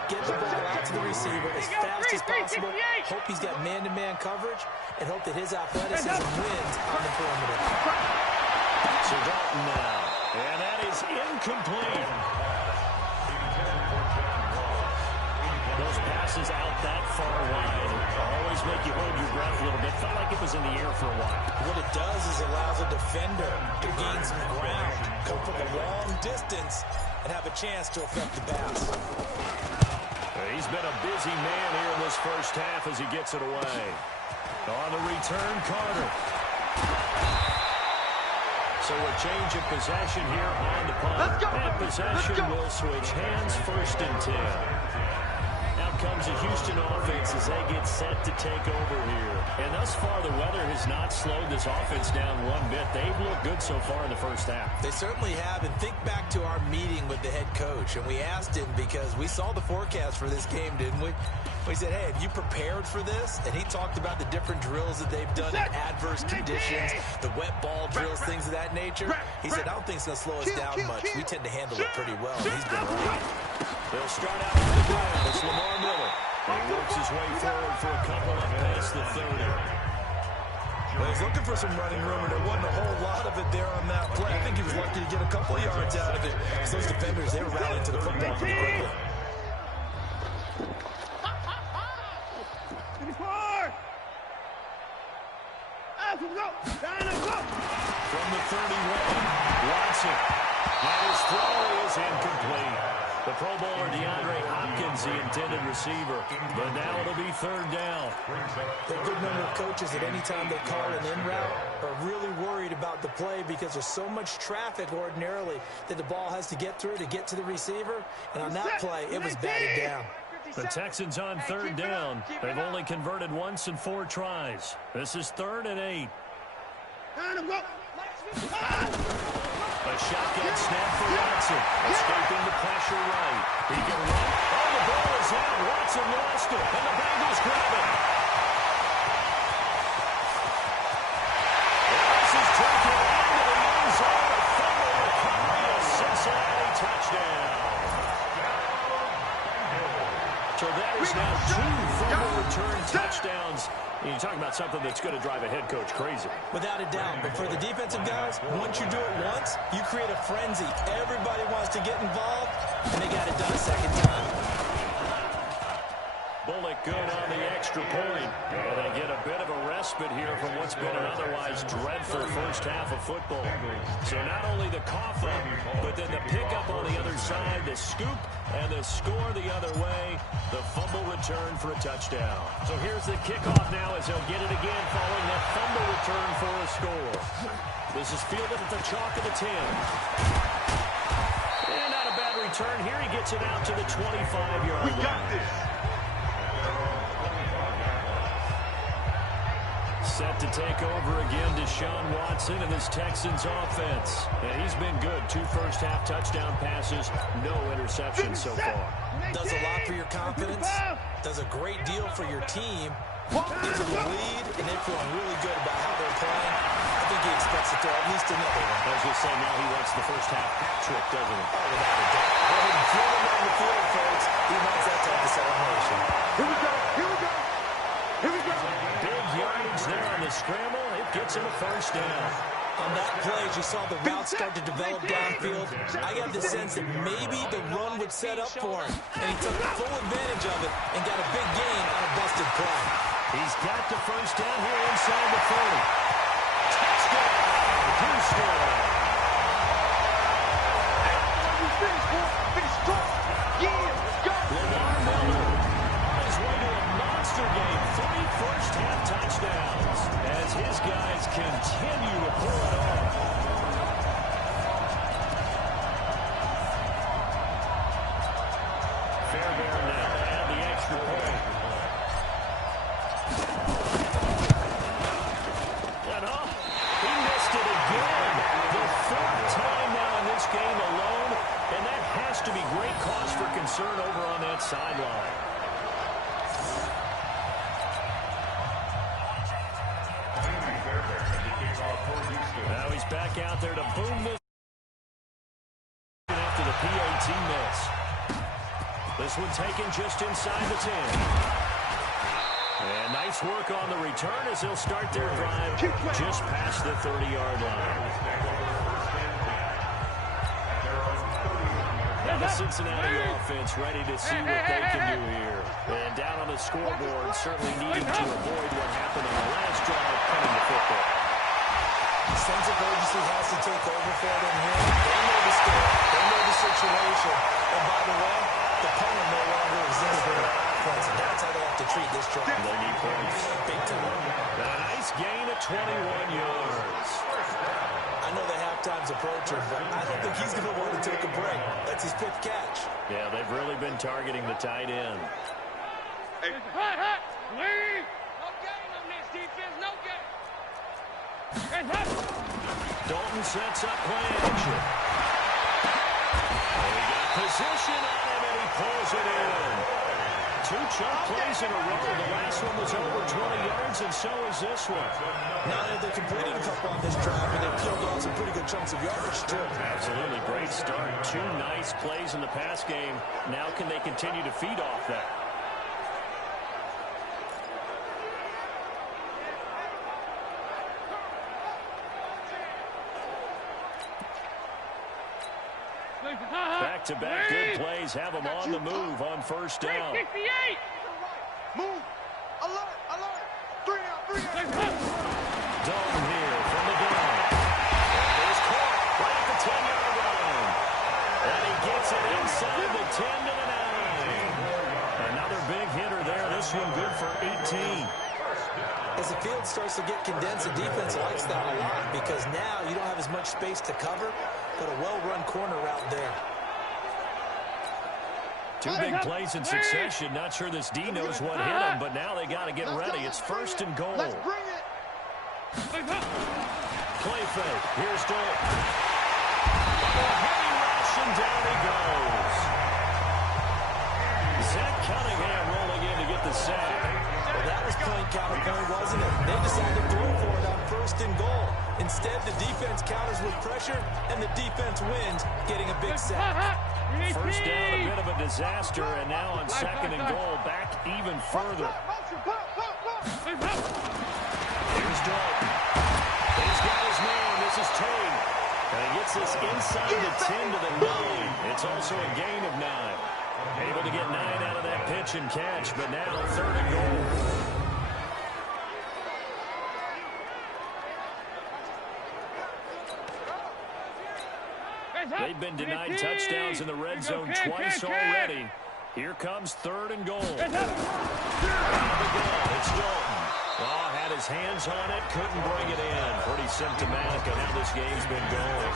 Get the ball out to the receiver as fast as possible, hope he's got man-to-man coverage, and hope that his athleticism wins on the perimeter. So Dalton now, and that is incomplete. Those passes out that far wide always make you hold your breath a little bit. Felt like it was in the air for a while. What it does is allows a defender to gain some ground, come from a long distance, and have a chance to affect the pass. He's been a busy man here in this first half as he gets it away. On the return, Carter. So a change of possession here on the punt. And possession will switch hands, 1st and 10. Comes the Houston offense as they get set to take over here. And thus far, the weather has not slowed this offense down one bit. They've looked good so far in the first half. They certainly have. And think back to our meeting with the head coach. And we asked him because we saw the forecast for this game, didn't we? We said, hey, have you prepared for this? And he talked about the different drills that they've done in adverse conditions, the wet ball drills, things of that nature. He said, I don't think it's going to slow us down much. We tend to handle it pretty well. And he's been right. They'll start out on the ground. It's Lamar Miller. He works his way forward for a couple up past the 30. Well, he's looking for some running room, and there wasn't a whole lot of it there on that play. I think he was lucky to get a couple of yards out of it. Because those defenders, they were rallying to the football pretty quickly. From the 31, Watson. And his throw is incomplete. The Pro Bowler DeAndre Hopkins, the intended receiver. But now it'll be 3rd down. There are a good number of coaches at any time they call an in route are really worried about the play because there's so much traffic ordinarily that the ball has to get through to get to the receiver. And on that play, it was batted down. The Texans on 3rd down. They've only converted once in 4 tries. This is 3rd and 8. A shotgun snap for Watson. Escaping the pressure right. He can run. Oh, the ball is out. Watson lost it. And the Bengals grab it. This is taken into the end zone. A fumble recovery. A Cincinnati touchdown. So that is now 2 fumble return touchdowns. You're talking about something that's going to drive a head coach crazy. Without a doubt. But for the defensive guys, once you do it once, you create a frenzy. Everybody wants to get involved, and they got it done a second time. Bullock good on the extra point. And they get a bit of a respite here from what's been an otherwise dreadful first half of football. So not only the cough up, but then the pickup on the other side, the scoop, and the score the other way. The fumble return for a touchdown. So here's the kickoff now as they'll get it again following that fumble return for a score. This is fielded at the chalk of the 10. And not a bad return here. He gets it out to the 25-yard line. We got this. Set to take over again, Deshaun Watson and this Texans offense. And he's been good. 2 first-half touchdown passes, no interceptions so far. Does a lot for your confidence. Does a great deal for your team. Gives them the lead, and they're feeling really good about how they're playing. I think he expects to throw at least another one. I was going to say, now he wants the first-half hat trick, doesn't he? Oh, without a doubt. Go ahead and throw him on the field, folks. He wants that type of celebration. Here we go. Here we go. Here we go. Big yardage there on the scramble. It gets him a first down. On that play, as you saw the route start to develop downfield, I got the sense that maybe the run would set up for him. And he took full advantage of it and got a big gain on a busted play. He's got the first down here inside the 30. Touchdown, Houston. Finish strong. Yeah, let's go. Lamar Miller on his way to a monster game. 3 first-half touchdowns as his guys continue to pull it off. Fairbairn now to add the extra point. He missed it again. The 4th time now in this game alone, and that has to be great cause for concern over on that sideline. Now he's back out there to boom this after the PAT miss. This one taken just inside the 10. And nice work on the return as they'll start their drive just past the 30-yard line. Now the Cincinnati offense ready to see what they can do here. And down on the scoreboard, certainly needing to avoid what happened on the last drive coming to football. Sense of urgency has to take over for them here. They know the score. They know the situation. And by the way, the punter no longer exists for their offense. And that's how they have to treat this drive. They need points. Big time. A nice gain of 21 yards. I know the halftime's approaching, but I don't think he's going to want to take a break. That's his 5th catch. Yeah, they've really been targeting the tight end. Hey, lead. No game on this defense, no game. Dalton sets up play action. And he got position on him, and he pulls it in. 2 chunk plays in a row. The last one was over 20 yards, and so is this one. Now they've completed a couple on this drive, and they've killed off some pretty good chunks of yardage, too. Absolutely great start. 2 nice plays in the pass game. Now can they continue to feed off that? Back-to-back good plays have them on the move on first down. 68. Move. Alert. 3 out. Dalton here from the gun. There's caught right at the 10-yard line. And he gets it inside the 10 to the 9. Another big hitter there. This one good for 18. As the field starts to get condensed, the defense likes that a lot because now you don't have as much space to cover. Got a well-run corner route there. 2 big plays in succession. Not sure this D knows what hit him, but now they got to get ready. It's 1st and goal. Let's bring it. Play fake. Here's Dalton. Heavy rush, and down he goes. Zach Cunningham rolling in to get the sack. Well, that was point counterpoint, wasn't it? They decided to throw for it on 1st and goal. Instead, the defense counters with pressure, and the defense wins, getting a big sack. First down, a bit of a disaster, and now on 2nd and goal, back even further. Here's Dalton. He's got his man. This is Tate. And he gets this inside the 10 to the 9. It's also a gain of 9. Able to get 9 out of that pitch and catch, but now 3rd and goal. They've been denied touchdowns in the red zone twice already. Here comes 3rd and goal. Out of the gun, it's Dalton. Oh, had his hands on it, couldn't bring it in. Pretty symptomatic of how this game's been going.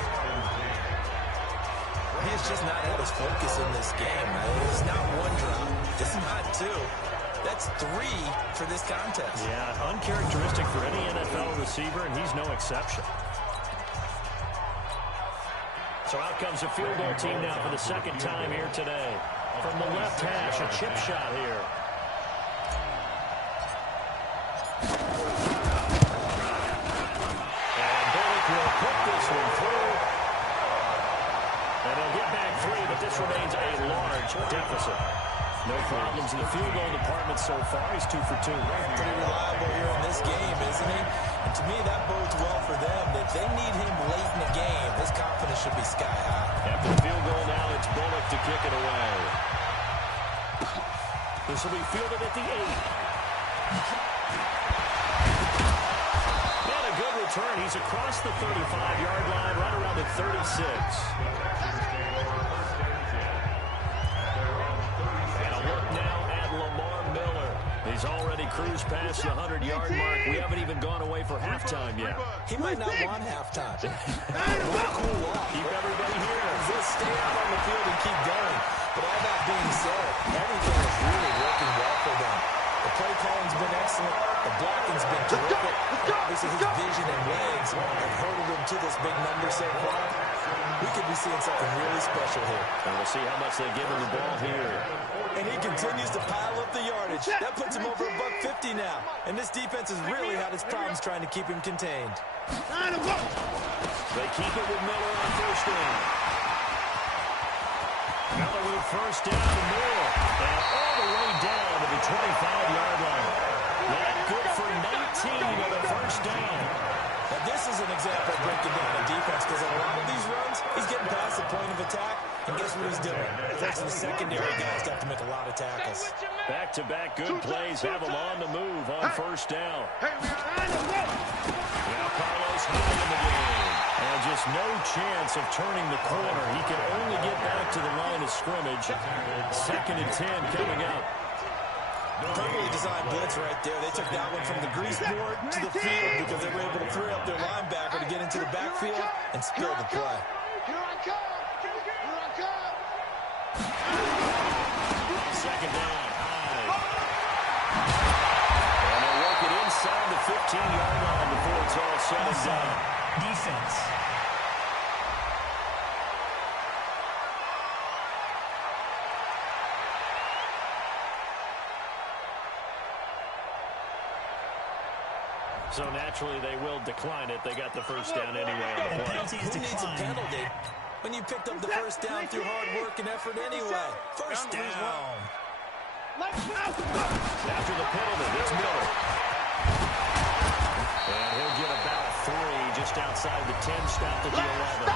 He's just not had his focus in this game. It's not one drop. It's not 2. That's 3 for this contest. Yeah, uncharacteristic for any NFL receiver, and he's no exception. So out comes a field goal team now for the second time here today. From the left hash, a chip shot here. And Bullock will put this one through. And they'll get back 3, but this remains a large deficit. No problems in the field goal department so far. He's 2 for 2. Pretty reliable here in this game, isn't he? And to me, that bodes well for them. That they need him late in the game. His confidence should be sky high. After the field goal now, it's Bullock to kick it away. This will be fielded at the 8. And a good return. He's across the 35-yard line, right around the 36. He's already cruised past the 100-yard mark. We haven't even gone away for halftime yet. He might not want halftime. Cool off. Keep everybody here. Just stay out on the field and keep going. But all that being said, everything is really working well for them. The play calling's been excellent. The blocking's been terrific. Obviously, his vision and legs have hurtled him to this big number so far. We could be seeing something really special here. And we'll see how much they give him the ball here. And he continues to pile up the yardage. That puts him over $150 now. And this defense has really had its problems trying to keep him contained. They keep it with Miller on first down. Miller with first down to Moore. And all the way down to the 25-yard line. That good for 19 on the first down. Now this is an example of breaking down a defense, because on a lot of these runs, he's getting past the point of attack, and guess what he's doing? Forcing the secondary guys to have to make a lot of tackles. Back-to-back good plays have him on the move on first down. Now Carlos Hyde in the game. And just no chance of turning the corner. He can only get back to the line of scrimmage. 2nd and 10 coming up. Perfectly designed blitz right there. They took that one from the grease board to the field because they were able to free up their linebacker to get into the backfield and spill the play. Here I come! Here I come! Second down, Hyde. And they'll work it inside the 15-yard line before it's all said and done. Defense. So naturally, they will decline it. They got the first down anyway on the play. Who needs a penalty when you picked up the first down through hard work and effort anyway? First down. After the penalty, it's Miller. And he'll get about 3 just outside the 10, stopped at the 11.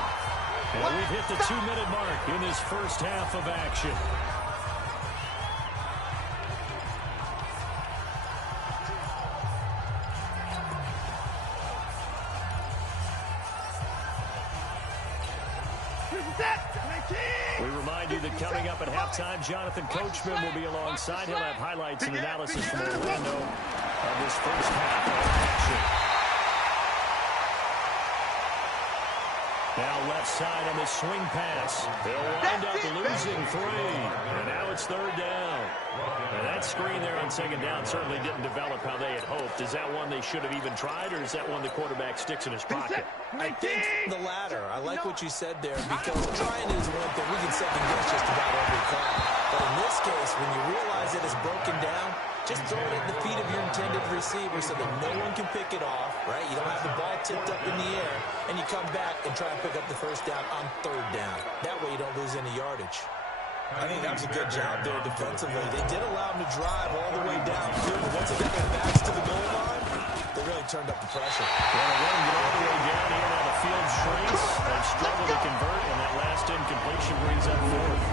And we've hit the 2-minute mark in this first half of action. We remind you that coming up at halftime, Jonathan Coachman will be alongside. He'll have highlights and analysis from Orlando of this first half of action. Now left side on the swing pass. They'll wind up losing 3. And now it's 3rd down. And that screen there on 2nd down certainly didn't develop how they had hoped. Is that one they should have even tried, or is that one the quarterback sticks in his pocket? I think the latter. I like what you said there, because trying is one thing. We can second guess just about every call. But in this case, when you realize that it's broken down, just throw it at the feet of your intended receiver so that no one can pick it off, right? You don't have the ball tipped up in the air, and you come back and try and pick up the first down on 3rd down. That way you don't lose any yardage. I think that was a good job there defensively. They did allow him to drive all the way downfield, but once they got their backs to the goal line, they really turned up the pressure. Well, they let him get all the way down here. Now the field shrinks. They've struggled to convert, and that last incompletion brings up 4th.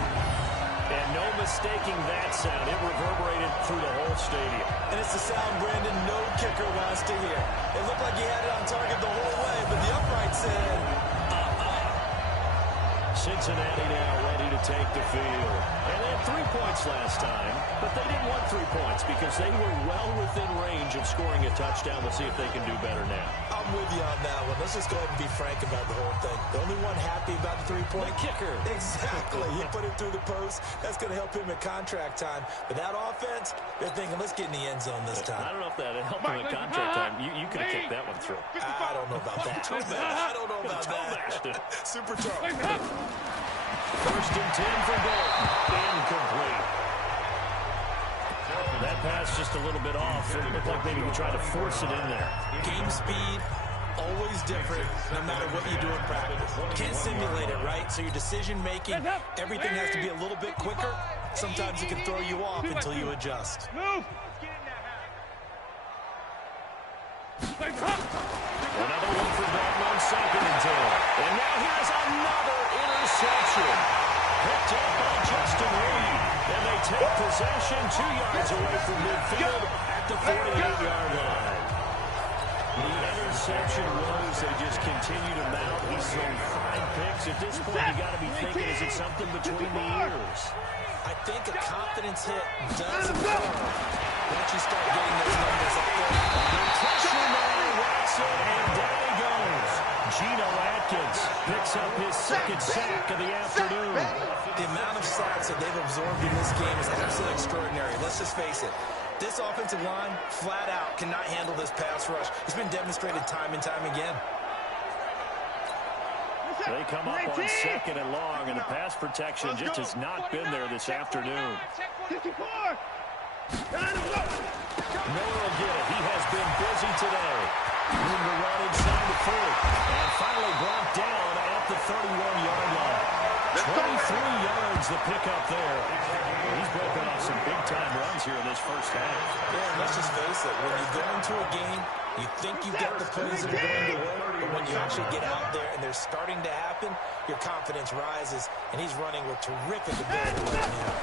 And no mistaking that sound. It reverberated through the whole stadium. And it's the sound Brandon no kicker wants to hear. It looked like he had it on target the whole way, but the upright said, Cincinnati now ready to take the field. And they had 3 points last time, but they didn't want 3 points because they were well within range of scoring a touchdown. We'll see if they can do better now. I'm with you on that one. Let's just go ahead and be frank about the whole thing. The only one happy about the 3-point kicker. Exactly. He put it through the post. That's going to help him at contract time. But that offense, they're thinking, let's get in the end zone this time. I don't know if that helped him at contract time. You could have kicked that one through. I don't know about that. I don't know about that. Super tough. First and 10 for Dalton. Incomplete. That pass just a little bit off. It looked like maybe he tried to force it in there. Game speed, always different, no matter what you do in practice. Can't simulate it, right? So your decision-making, everything has to be a little bit quicker. Sometimes it can throw you off until you adjust. Move. Another one for Dalton on 2nd and 10. And now here's another interception. Picked up by Justin Reed. And they take possession 2 yards away from midfield at the 48-yard line. The interception was they just continue to mount. He's thrown 5 picks. At this point, you got to be thinking, is it something between the ears? I think a confidence hit does occur once you start getting those numbers up there. Pressure by Watson, and down he goes. Geno Atkins picks up his 2nd sack of the afternoon. The amount of sacks that they've absorbed in this game is absolutely extraordinary. Let's just face it. This offensive line, flat out, cannot handle this pass rush. It's been demonstrated time and time again. They come up on 2nd and long, and the pass protection just has not been there this afternoon. Miller will get it. He has been busy today. Room to run inside the 4th. And finally brought down at the 31-yard line. 23 yards the pickup there. He's broken off some big-time runs here in this first half. Yeah, let's just face it. When you go into a game, you think you've got the plays that are going to work, but when you actually get out there and they're starting to happen, your confidence rises, and he's running with terrific ability right now.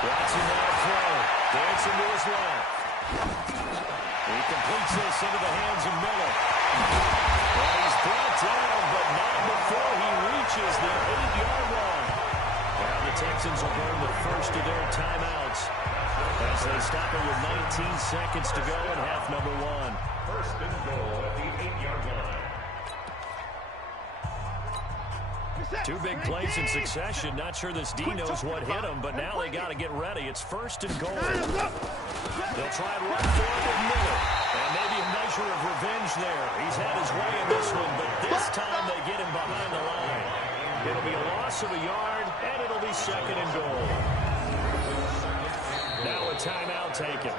Watson now throw. Dancing to his left. He completes this into the hands of Miller. And he's brought down, but not before he reaches the 8-yard line. Now the Texans will burn the first of their timeouts as they stop it with 19 seconds to go in half number 1. First and goal at the 8-yard line. 2 big plays in succession. Not sure this D knows what hit him, but now they got to get ready. It's 1st and goal. They'll try and run for it with Miller. And maybe a measure of revenge there. He's had his way in this one, but this time they get him behind the line. It'll be a loss of a yard, and it'll be 2nd and goal. Now a timeout taken.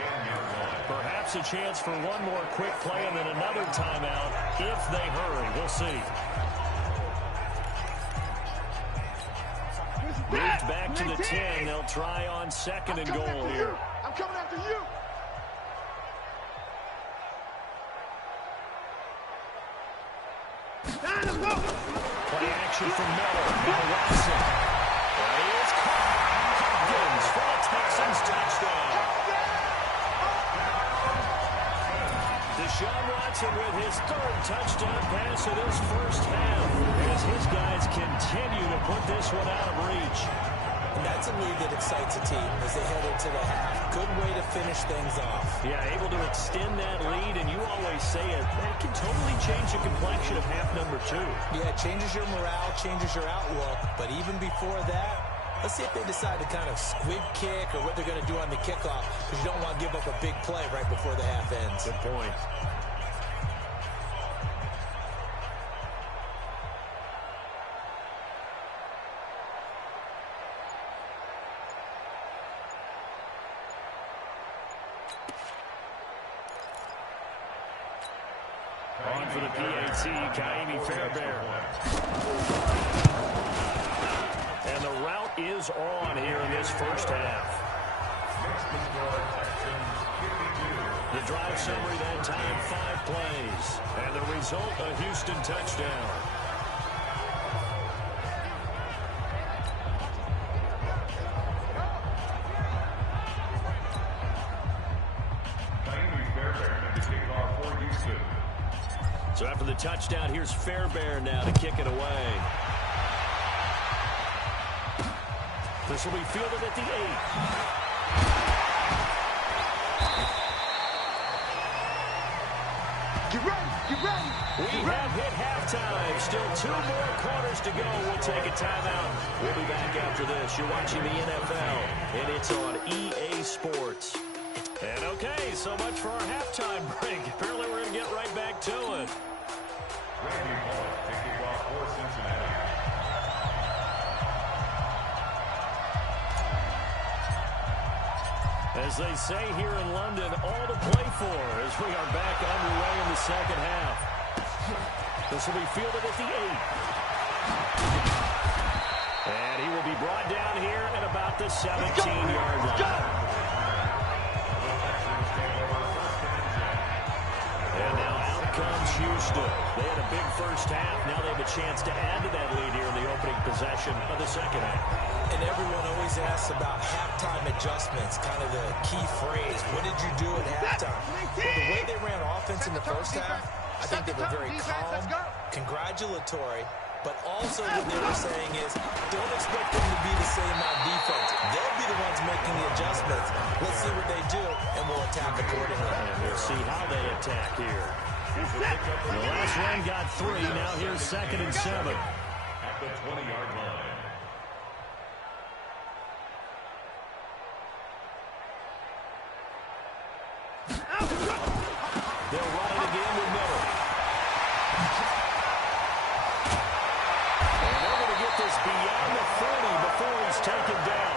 Perhaps a chance for one more quick play and then another timeout if they hurry. We'll see. Moved back to the 10. They'll try on 2nd and goal here. I'm coming after you. Play action from Miller. Now Watson. There he is. Hopkins for the Texans touchdown. Deshaun Watson with his 3rd touchdown pass of this first half as his guys continue to put this one out of reach. And that's a lead that excites a team as they head into the half. Good way to finish things off. Yeah, able to extend that lead, and you always say it can totally change the complexion of half number 2. Yeah, it changes your morale, changes your outlook, but even before that, let's see if they decide to kind of squib kick or what they're going to do on the kickoff, because you don't want to give up a big play right before the half ends. Good point. On for the PAT, Kaimi Fairbairn. And the route is on here in this first half. The drive summary that time, 5 plays. And the result, a Houston touchdown. Kaimi Fairbairn, the kickoff for Houston. So after the touchdown, here's Fairbairn now to kick it away. This will be fielded at the 8. Get ready, get ready. We have hit halftime. Still 2 more quarters to go. We'll take a timeout. We'll be back after this. You're watching the NFL, and it's on EA Sports. And okay, so much for our halftime break. Apparently we're going to get right back to it. Randy Bullock to kick off for Cincinnati. As they say here in London, all to play for as we are back underway in the second half. This will be fielded at the 8. And he will be brought down here at about the 17-yard line. And now out comes Houston. They had a big first half. Now they have a chance to add to that lead here in the opening possession of the second half. And everyone always asks about halftime adjustments, kind of the key phrase. What did you do at halftime? Well, the way they ran offense in the first half, I think they were very calm, congratulatory, but also what they were saying is don't expect them to be the same on defense. They'll be the ones making the adjustments. Let's see what they do, and we'll attack accordingly. And we'll see how they attack here. The last run got 3. Now here's 2nd and 7. At the 20-yard line. They'll run it again with Miller. And they're going to get this beyond the 40 before he's taken down.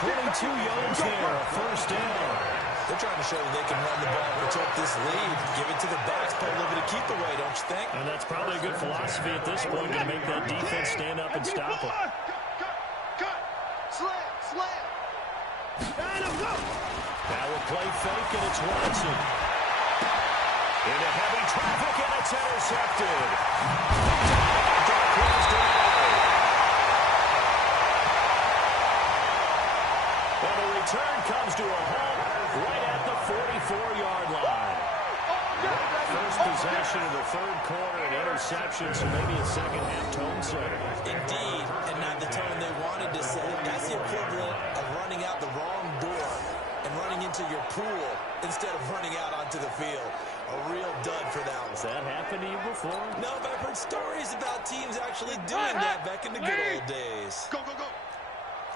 22 yards there, a first down. They're trying to show that they can run the ball and protect this lead. Give it to the backs, put a little bit of keep away, don't you think? And that's probably a good philosophy at this point, going to make that defense stand up and stop them. Cut. Slam, slam. And a go. Now we'll play fake, and it's Watson. Into heavy traffic, and it's intercepted. And the return comes to a halt right at the 44-yard line. First possession of the third quarter, an interception, so maybe a second-half tone setter. Indeed, and not the tone they wanted to set. That's the equivalent of running out the wrong door and running into your pool instead of running out onto the field. A real dud for that one. Has that happened to you before? No, but I've heard stories about teams actually doing that back in the good old days. Go, go, go.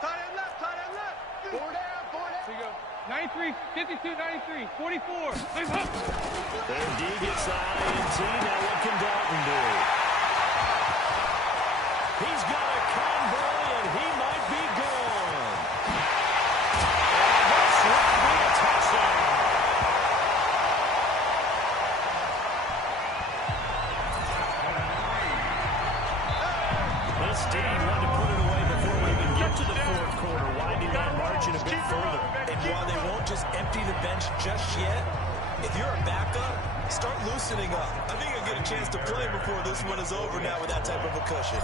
Tight end left, tight end left. 4 down, 4 down. Here you go. 93, 52, 93, 44. There D gets the INT. Now what can Dalton do? He's got a convoy, and he might be gone. And this will be a touchdown. This D wanted to put it away before we even get to the fourth quarter, winding that margin a bit further. And while they won't just empty the bench just yet, if you're a backup, start loosening up. I think you'll get a chance to play before this one is over now with that type of a cushion.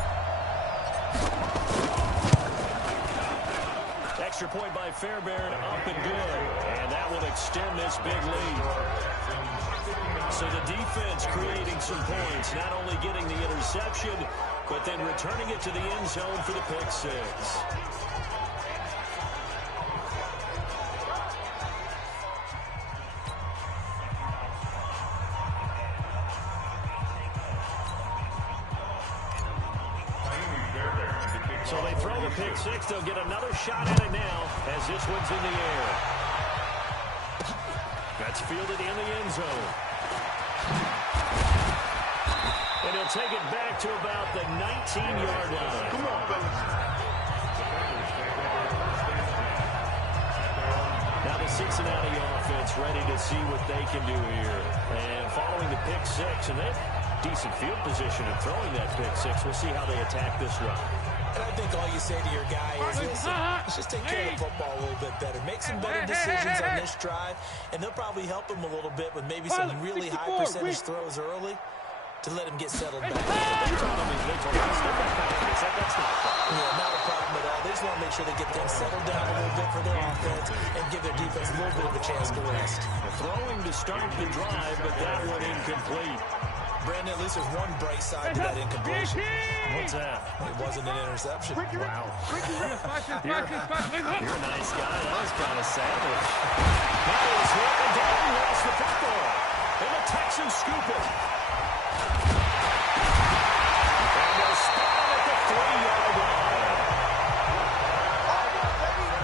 Extra point by Fairbairn, up and good. And that will extend this big lead. So the defense creating some points, not only getting the interception, but then returning it to the end zone for the pick 6. So they throw the pick 6. They'll get another shot at it now as this one's in the air. That's fielded in the end zone. And he'll take it back to about the 19-yard line. Come on, fellas. Now the Cincinnati offense ready to see what they can do here. And following the pick 6, and they have decent field position in throwing that pick 6. We'll see how they attack this run. And I think all you say to your guy is, listen, let's just take care of the football a little bit better. Make some better decisions on this drive, and they'll probably help him a little bit with maybe some really high percentage throws early to let him get settled back. That's not a problem. Yeah, not a problem at all. They just want to make sure they get things settled down a little bit for their offense and give their defense a little bit of a chance to rest. Throwing to start the drive, but that one incomplete. Brandon, at least there's one bright side to that incompletion. What's that? It wasn't an interception. Wow. You're a nice guy. That was kind of savage. That is hit and down. Lost the football. And the Texans scoop it. And they'll spot at the 3-yard line.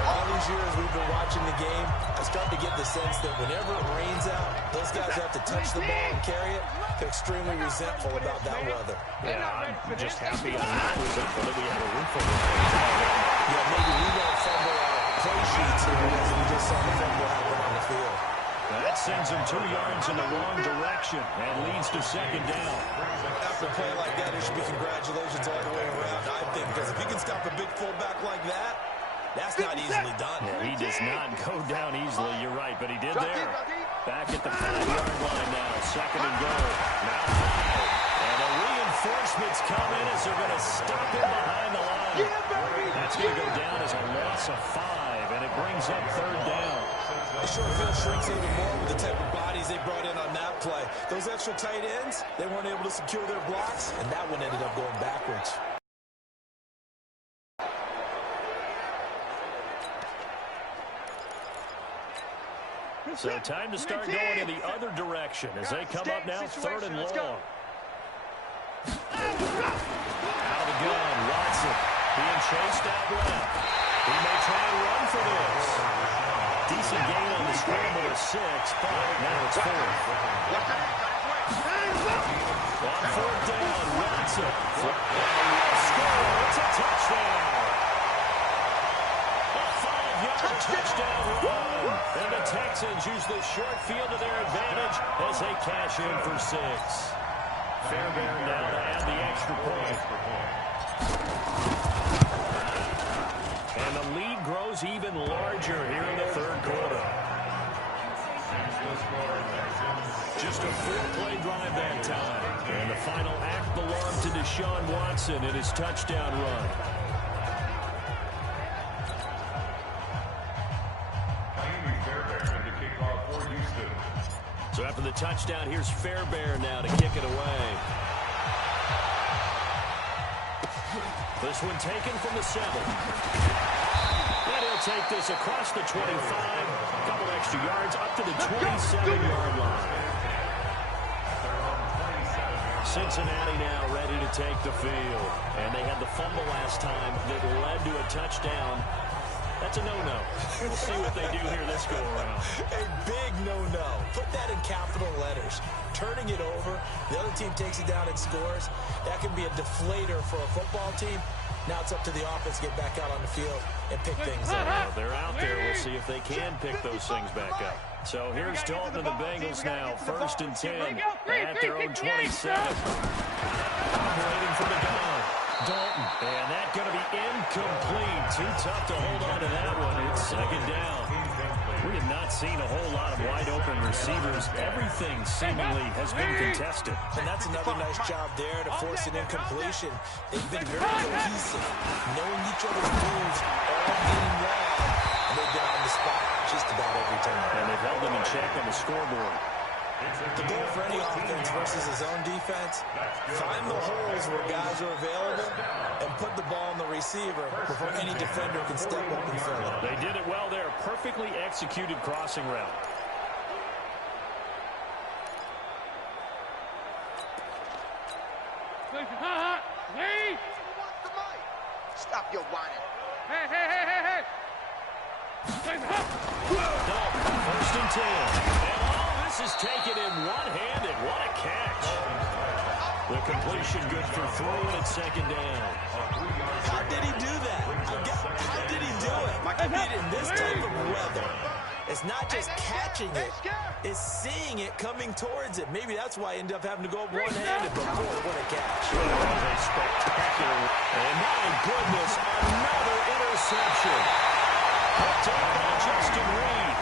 All these years we've been watching the game, I start to get the sense that whenever it rains out, those guys have to touch the ball and carry it. They're extremely resentful about that weather. Yeah, I'm just happy I'm not resentful that we have a roof over our heads. Yeah, maybe we won't fumble our play sheets here as we just saw the fumble happen on the field. That sends him 2 yards in the wrong direction and leads to second down. After a play like that, there should be congratulations all the way around, I think, because if you can stop a big fullback like that, that's not easily done. Yeah, he does not go down easily, you're right, but he did there. Back at the 5-yard line now, second and goal. Now high. And the reinforcements come in as they're going to stop him behind the line. That's going to go down as a loss of 5, and it brings up third down. The short field shrinks even more with the type of bodies they brought in on that play. Those extra tight ends, they weren't able to secure their blocks, and that one ended up going backwards. So time to start going in the other direction as they come up now third and long. Out of the gun, Watson being chased out left. He may try and run for this. Decent gain on the scramble of 6, but now it's 4th. On 4th down, Watson. Score, it's a touchdown. A 5-yard touchdown run. And the Texans use the short field to their advantage as they cash in for 6. Fairbairn now to add the extra point. And the lead grows even larger here in the third quarter. Just a 4-play drive that time. And the final act belonged to Deshaun Watson in his touchdown run. So after the touchdown, here's Fairbairn now to kick it away. This one taken from the 7. And he'll take this across the 25. A couple extra yards up to the 27-yard line. Cincinnati now ready to take the field. And they had the fumble last time that led to a touchdown. That's a no-no. We'll see what they do here this go-around. A big no-no. Put that in capital letters. Turning it over, the other team takes it down and scores. That can be a deflator for a football team. Now it's up to the offense to get back out on the field and pick things up. Well, they're out there. We'll see if they can pick those things back up. So here's Dalton and the Bengals now. 1st and 10 at their own 27. Operating from the gun. Dalton, and that's going to be incomplete. Too tough to hold on to that one. It's second down. We have not seen a whole lot of wide-open receivers. Everything seemingly has been contested. And that's another nice job there to force an incompletion. They've been very cohesive, knowing each other's moves all game long, and they've been on the spot just about every time. And they've held them in check on the scoreboard. The goal for any offense versus his own defense, find the holes where guys are available and put the ball on the receiver before any defender can step up and fill it. They did it well there. Perfectly executed crossing route. Stop your whining. Hey. Dalton, 1st and 10. This is taken in one-handed. What a catch. The completion good for 3, and it's second down. How did he do that? How did he do it? I mean, in this type of weather, it's not just catching it, it's seeing it coming towards it. Maybe that's why I ended up having to go one-handed, but boy, what a catch. That was a spectacular. And my goodness, another interception. Picked up by Justin Reed.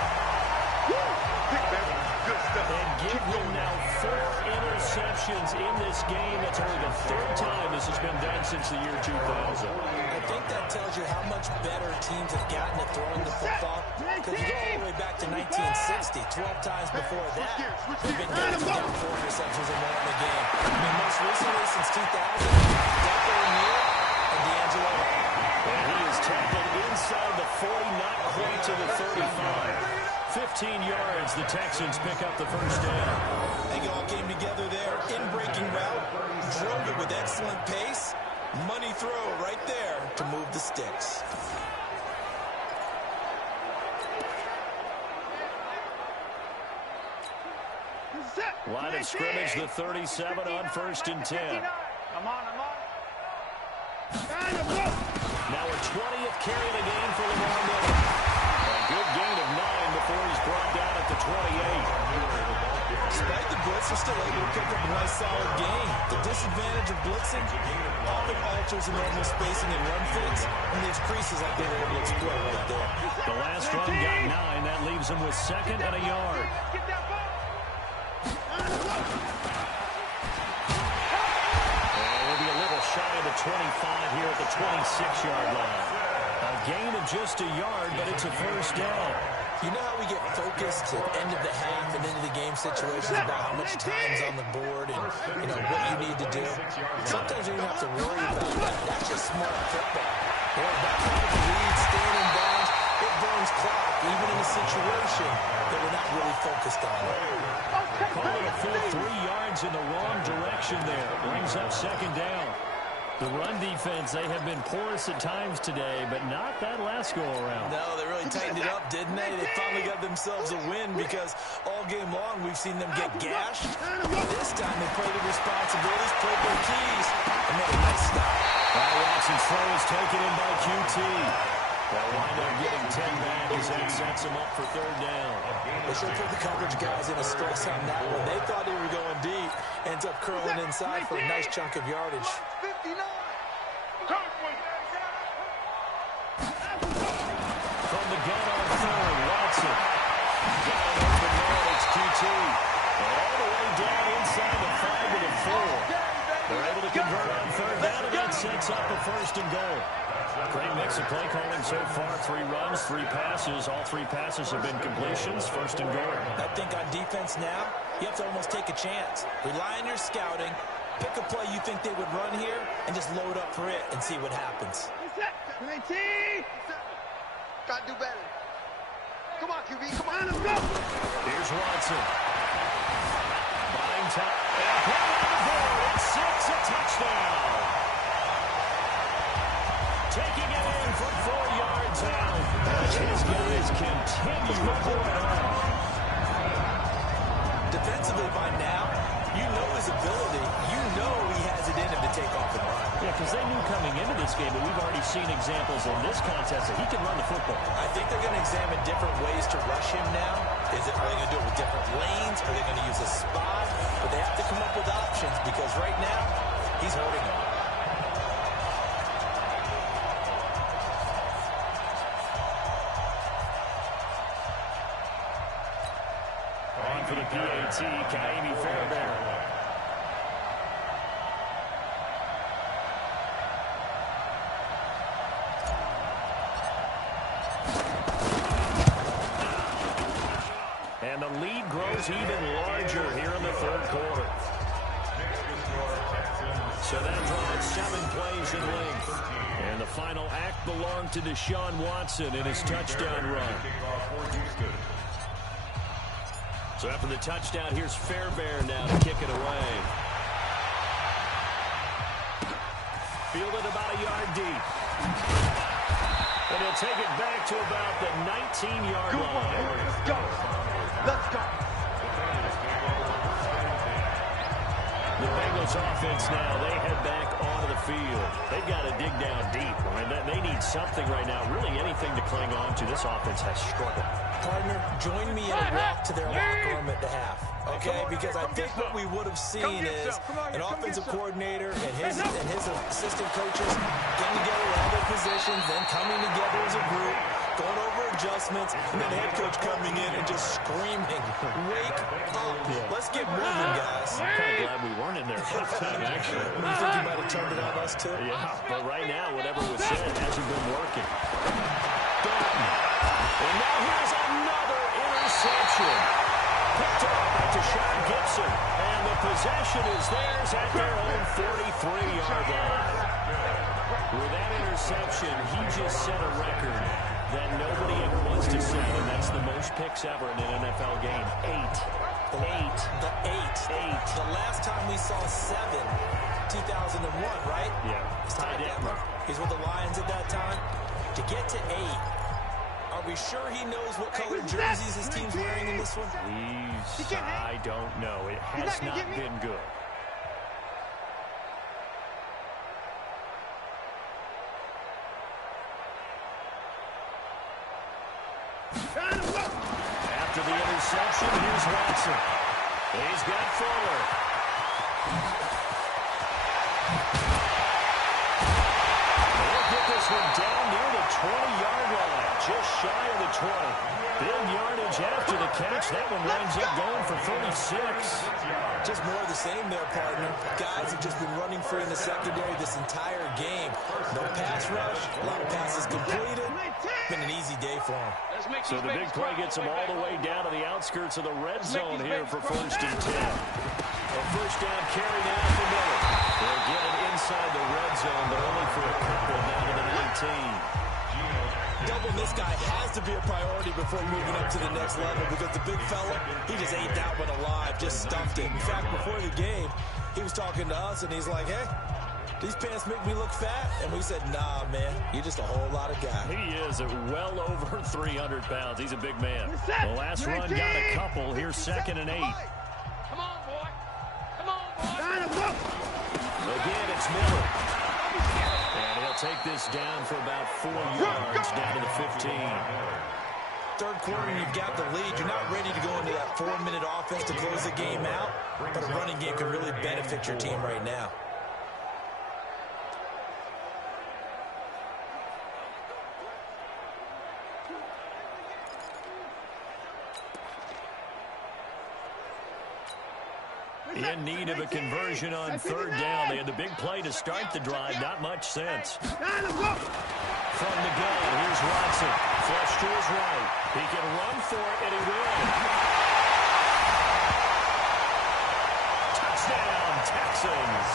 Good And give him now 4 interceptions in this game. That's only the 3rd time this has been done since the year 2000. I think that tells you how much better teams have gotten at throwing the football. Because you go all the way back to 1960, 12 times before that, they've been getting down 4 interceptions or more in a game. I mean, most recently since 2000, Delco O'Neal and D'Angelo. And he is tackled inside the 40, not quite to the 35. 15 yards, the Texans pick up the first down. They all came together there, in-breaking route, drove it with excellent pace. Money throw right there to move the sticks. Line of scrimmage, the 37 on 1st and 10. I'm on. Now a 20th carry of the game for Lamar Miller. A good gain of 9 before he's brought down at the 28. Despite the blitz, they're still able to pick up a nice solid gain. The disadvantage of blitzing often alters the normal spacing and run fakes, and there's creases like they were able to exploit right there. The last run got 9. That leaves him with 2nd and a yard. Shy of the 25 here at the 26-yard line. A gain of just a yard, but it's a first down. You know how we get focused at end of the half and into the game situations about how much time's on the board and, what you need to do? Sometimes you don't have to worry about that. That's just smart football. Back into the lead, staying in bounds, it burns clock, even in a situation that we're not really focused on. Call it a full 3 yards in the wrong direction there. Brings up 2nd down. The run defense, they have been porous at times today, but not that last go-around. No, they really tightened it up, didn't they? They finally got themselves a win because all game long we've seen them get gashed. This time they played the responsibilities, played their keys, and made a nice stop. Watson's throw is taken in by QT. They'll wind up getting 10 back as that sets them up for 3rd down. They should put the coverage guys in a stress on that one. They thought they were going deep. Ends up curling inside for a nice chunk of yardage. From the gun on 3rd, Watson. Got an open man, it's QT. And all the way down inside the 5 to the 4. They're able to convert on 3rd down, and that sets up a 1st and goal. Great mix of play calling so far. 3 runs, 3 passes. All 3 passes have been completions. 1st and goal. I think on defense now, you have to almost take a chance. Rely on your scouting. Pick a play you think they would run here and just load up for it and see what happens. Gotta do better. Come on, QB. Come on, let's go. Here's Watson. Buying time. And put it on the board. It's 6, a touchdown. Taking it in from 4 yards out. His guys continue to pull it on. Defensively by now, you know his ability. You know he has it in him to take off and run. Yeah, because they knew coming into this game, but we've already seen examples in this contest that he can run the football. I think they're going to examine different ways to rush him now. Are they going to do it with different lanes? Are they going to use a spot? But they have to come up with options because right now, he's hurting them. On for the PAT, Kaimi Fairbairn. And the lead grows even larger here in the 3rd quarter. So that drive 7 plays in length. And the final act belonged to Deshaun Watson in his touchdown run. So after the touchdown, here's Fairbairn now to kick it away. Fielded about a yard deep. And he'll take it back to about the 19-yard line. Let's go. Let's go. The Bengals offense now, they head back onto the field. They've got to dig down deep. I mean, they need something right now, really anything to cling on to. This offense has struggled. Partner, join me in a walk to their locker room at the half, okay? Because I think what we would have seen is an offensive coordinator and his assistant coaches getting together at other positions, then coming together as a group, going over adjustments, and then head coach coming in and just screaming, wake up. Yeah. Let's get moving, guys. I'm kind of glad we weren't in there at halftime, actually. You think you might have turned it on us, too? Yeah, but right now, whatever was said hasn't been working. Dalton. And now here's another interception. Picked up by Deshaun Gibson. And the possession is theirs at their own 43-yard line. With that interception, he just set a record that nobody ever wants to set, and that's the most picks ever in an NFL game. 8. The last time we saw 7, 2001, right? Yeah. Ty Detmer. He's with the Lions at that time. To get to 8, are we sure he knows what color jerseys his team's wearing in this one? I don't know. It has not been good. After the interception, here's Watson. He's got Fuller. They'll get this one down near the 20-yard line, just shy of the 20. Big yardage after the catch. That one winds up going for 46. Just more of the same there, partner. Guys have just been running free in the secondary this entire game. No pass rush, a lot of passes completed. Been an easy day for him. So the big play gets them all the way down to the outskirts of the red zone here for 1st and 10. A first down carry now for Miller. They'll get it inside the red zone, but only for a couple down to the 19. Doubling this guy has to be a priority before moving up to the next level because the big fella, he just ate that one alive, just stuffed it. In fact, before the game, he was talking to us, and he's like, hey, these pants make me look fat? And we said, nah, man, you're just a whole lot of guy. He is well over 300 pounds. He's a big man. The last run got a couple. Here's 2nd and 8. Come on, boy. Come on, boy. Again, it's Miller. And he'll take this down for about 4 yards down to the 15. Third quarter, and you've got the lead. You're not ready to go into that 4-minute offense to close the game out, but a running game can really benefit your team right now. In need of a conversion on 3rd down. They had the big play to start the drive. Not much sense. From the gun, here's Watson. Flush to his right. He can run for it, and he will. Touchdown, Texans.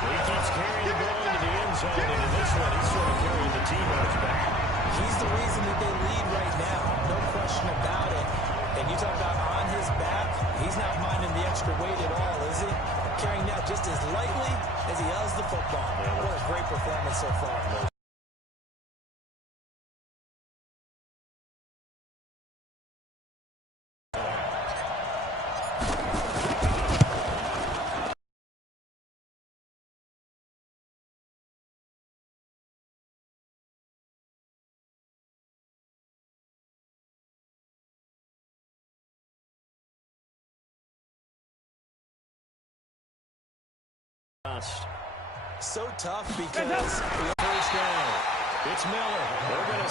He keeps carrying the ball into the end zone, and in this one, he's sort of carrying the team on his back. He's the reason that they lead right now. No question about it. And you talk about on his back, he's not minding the extra weight at all, is he? Carrying that just as lightly as he does the football. What a great performance so far. So tough because first down. It's Miller. They're going to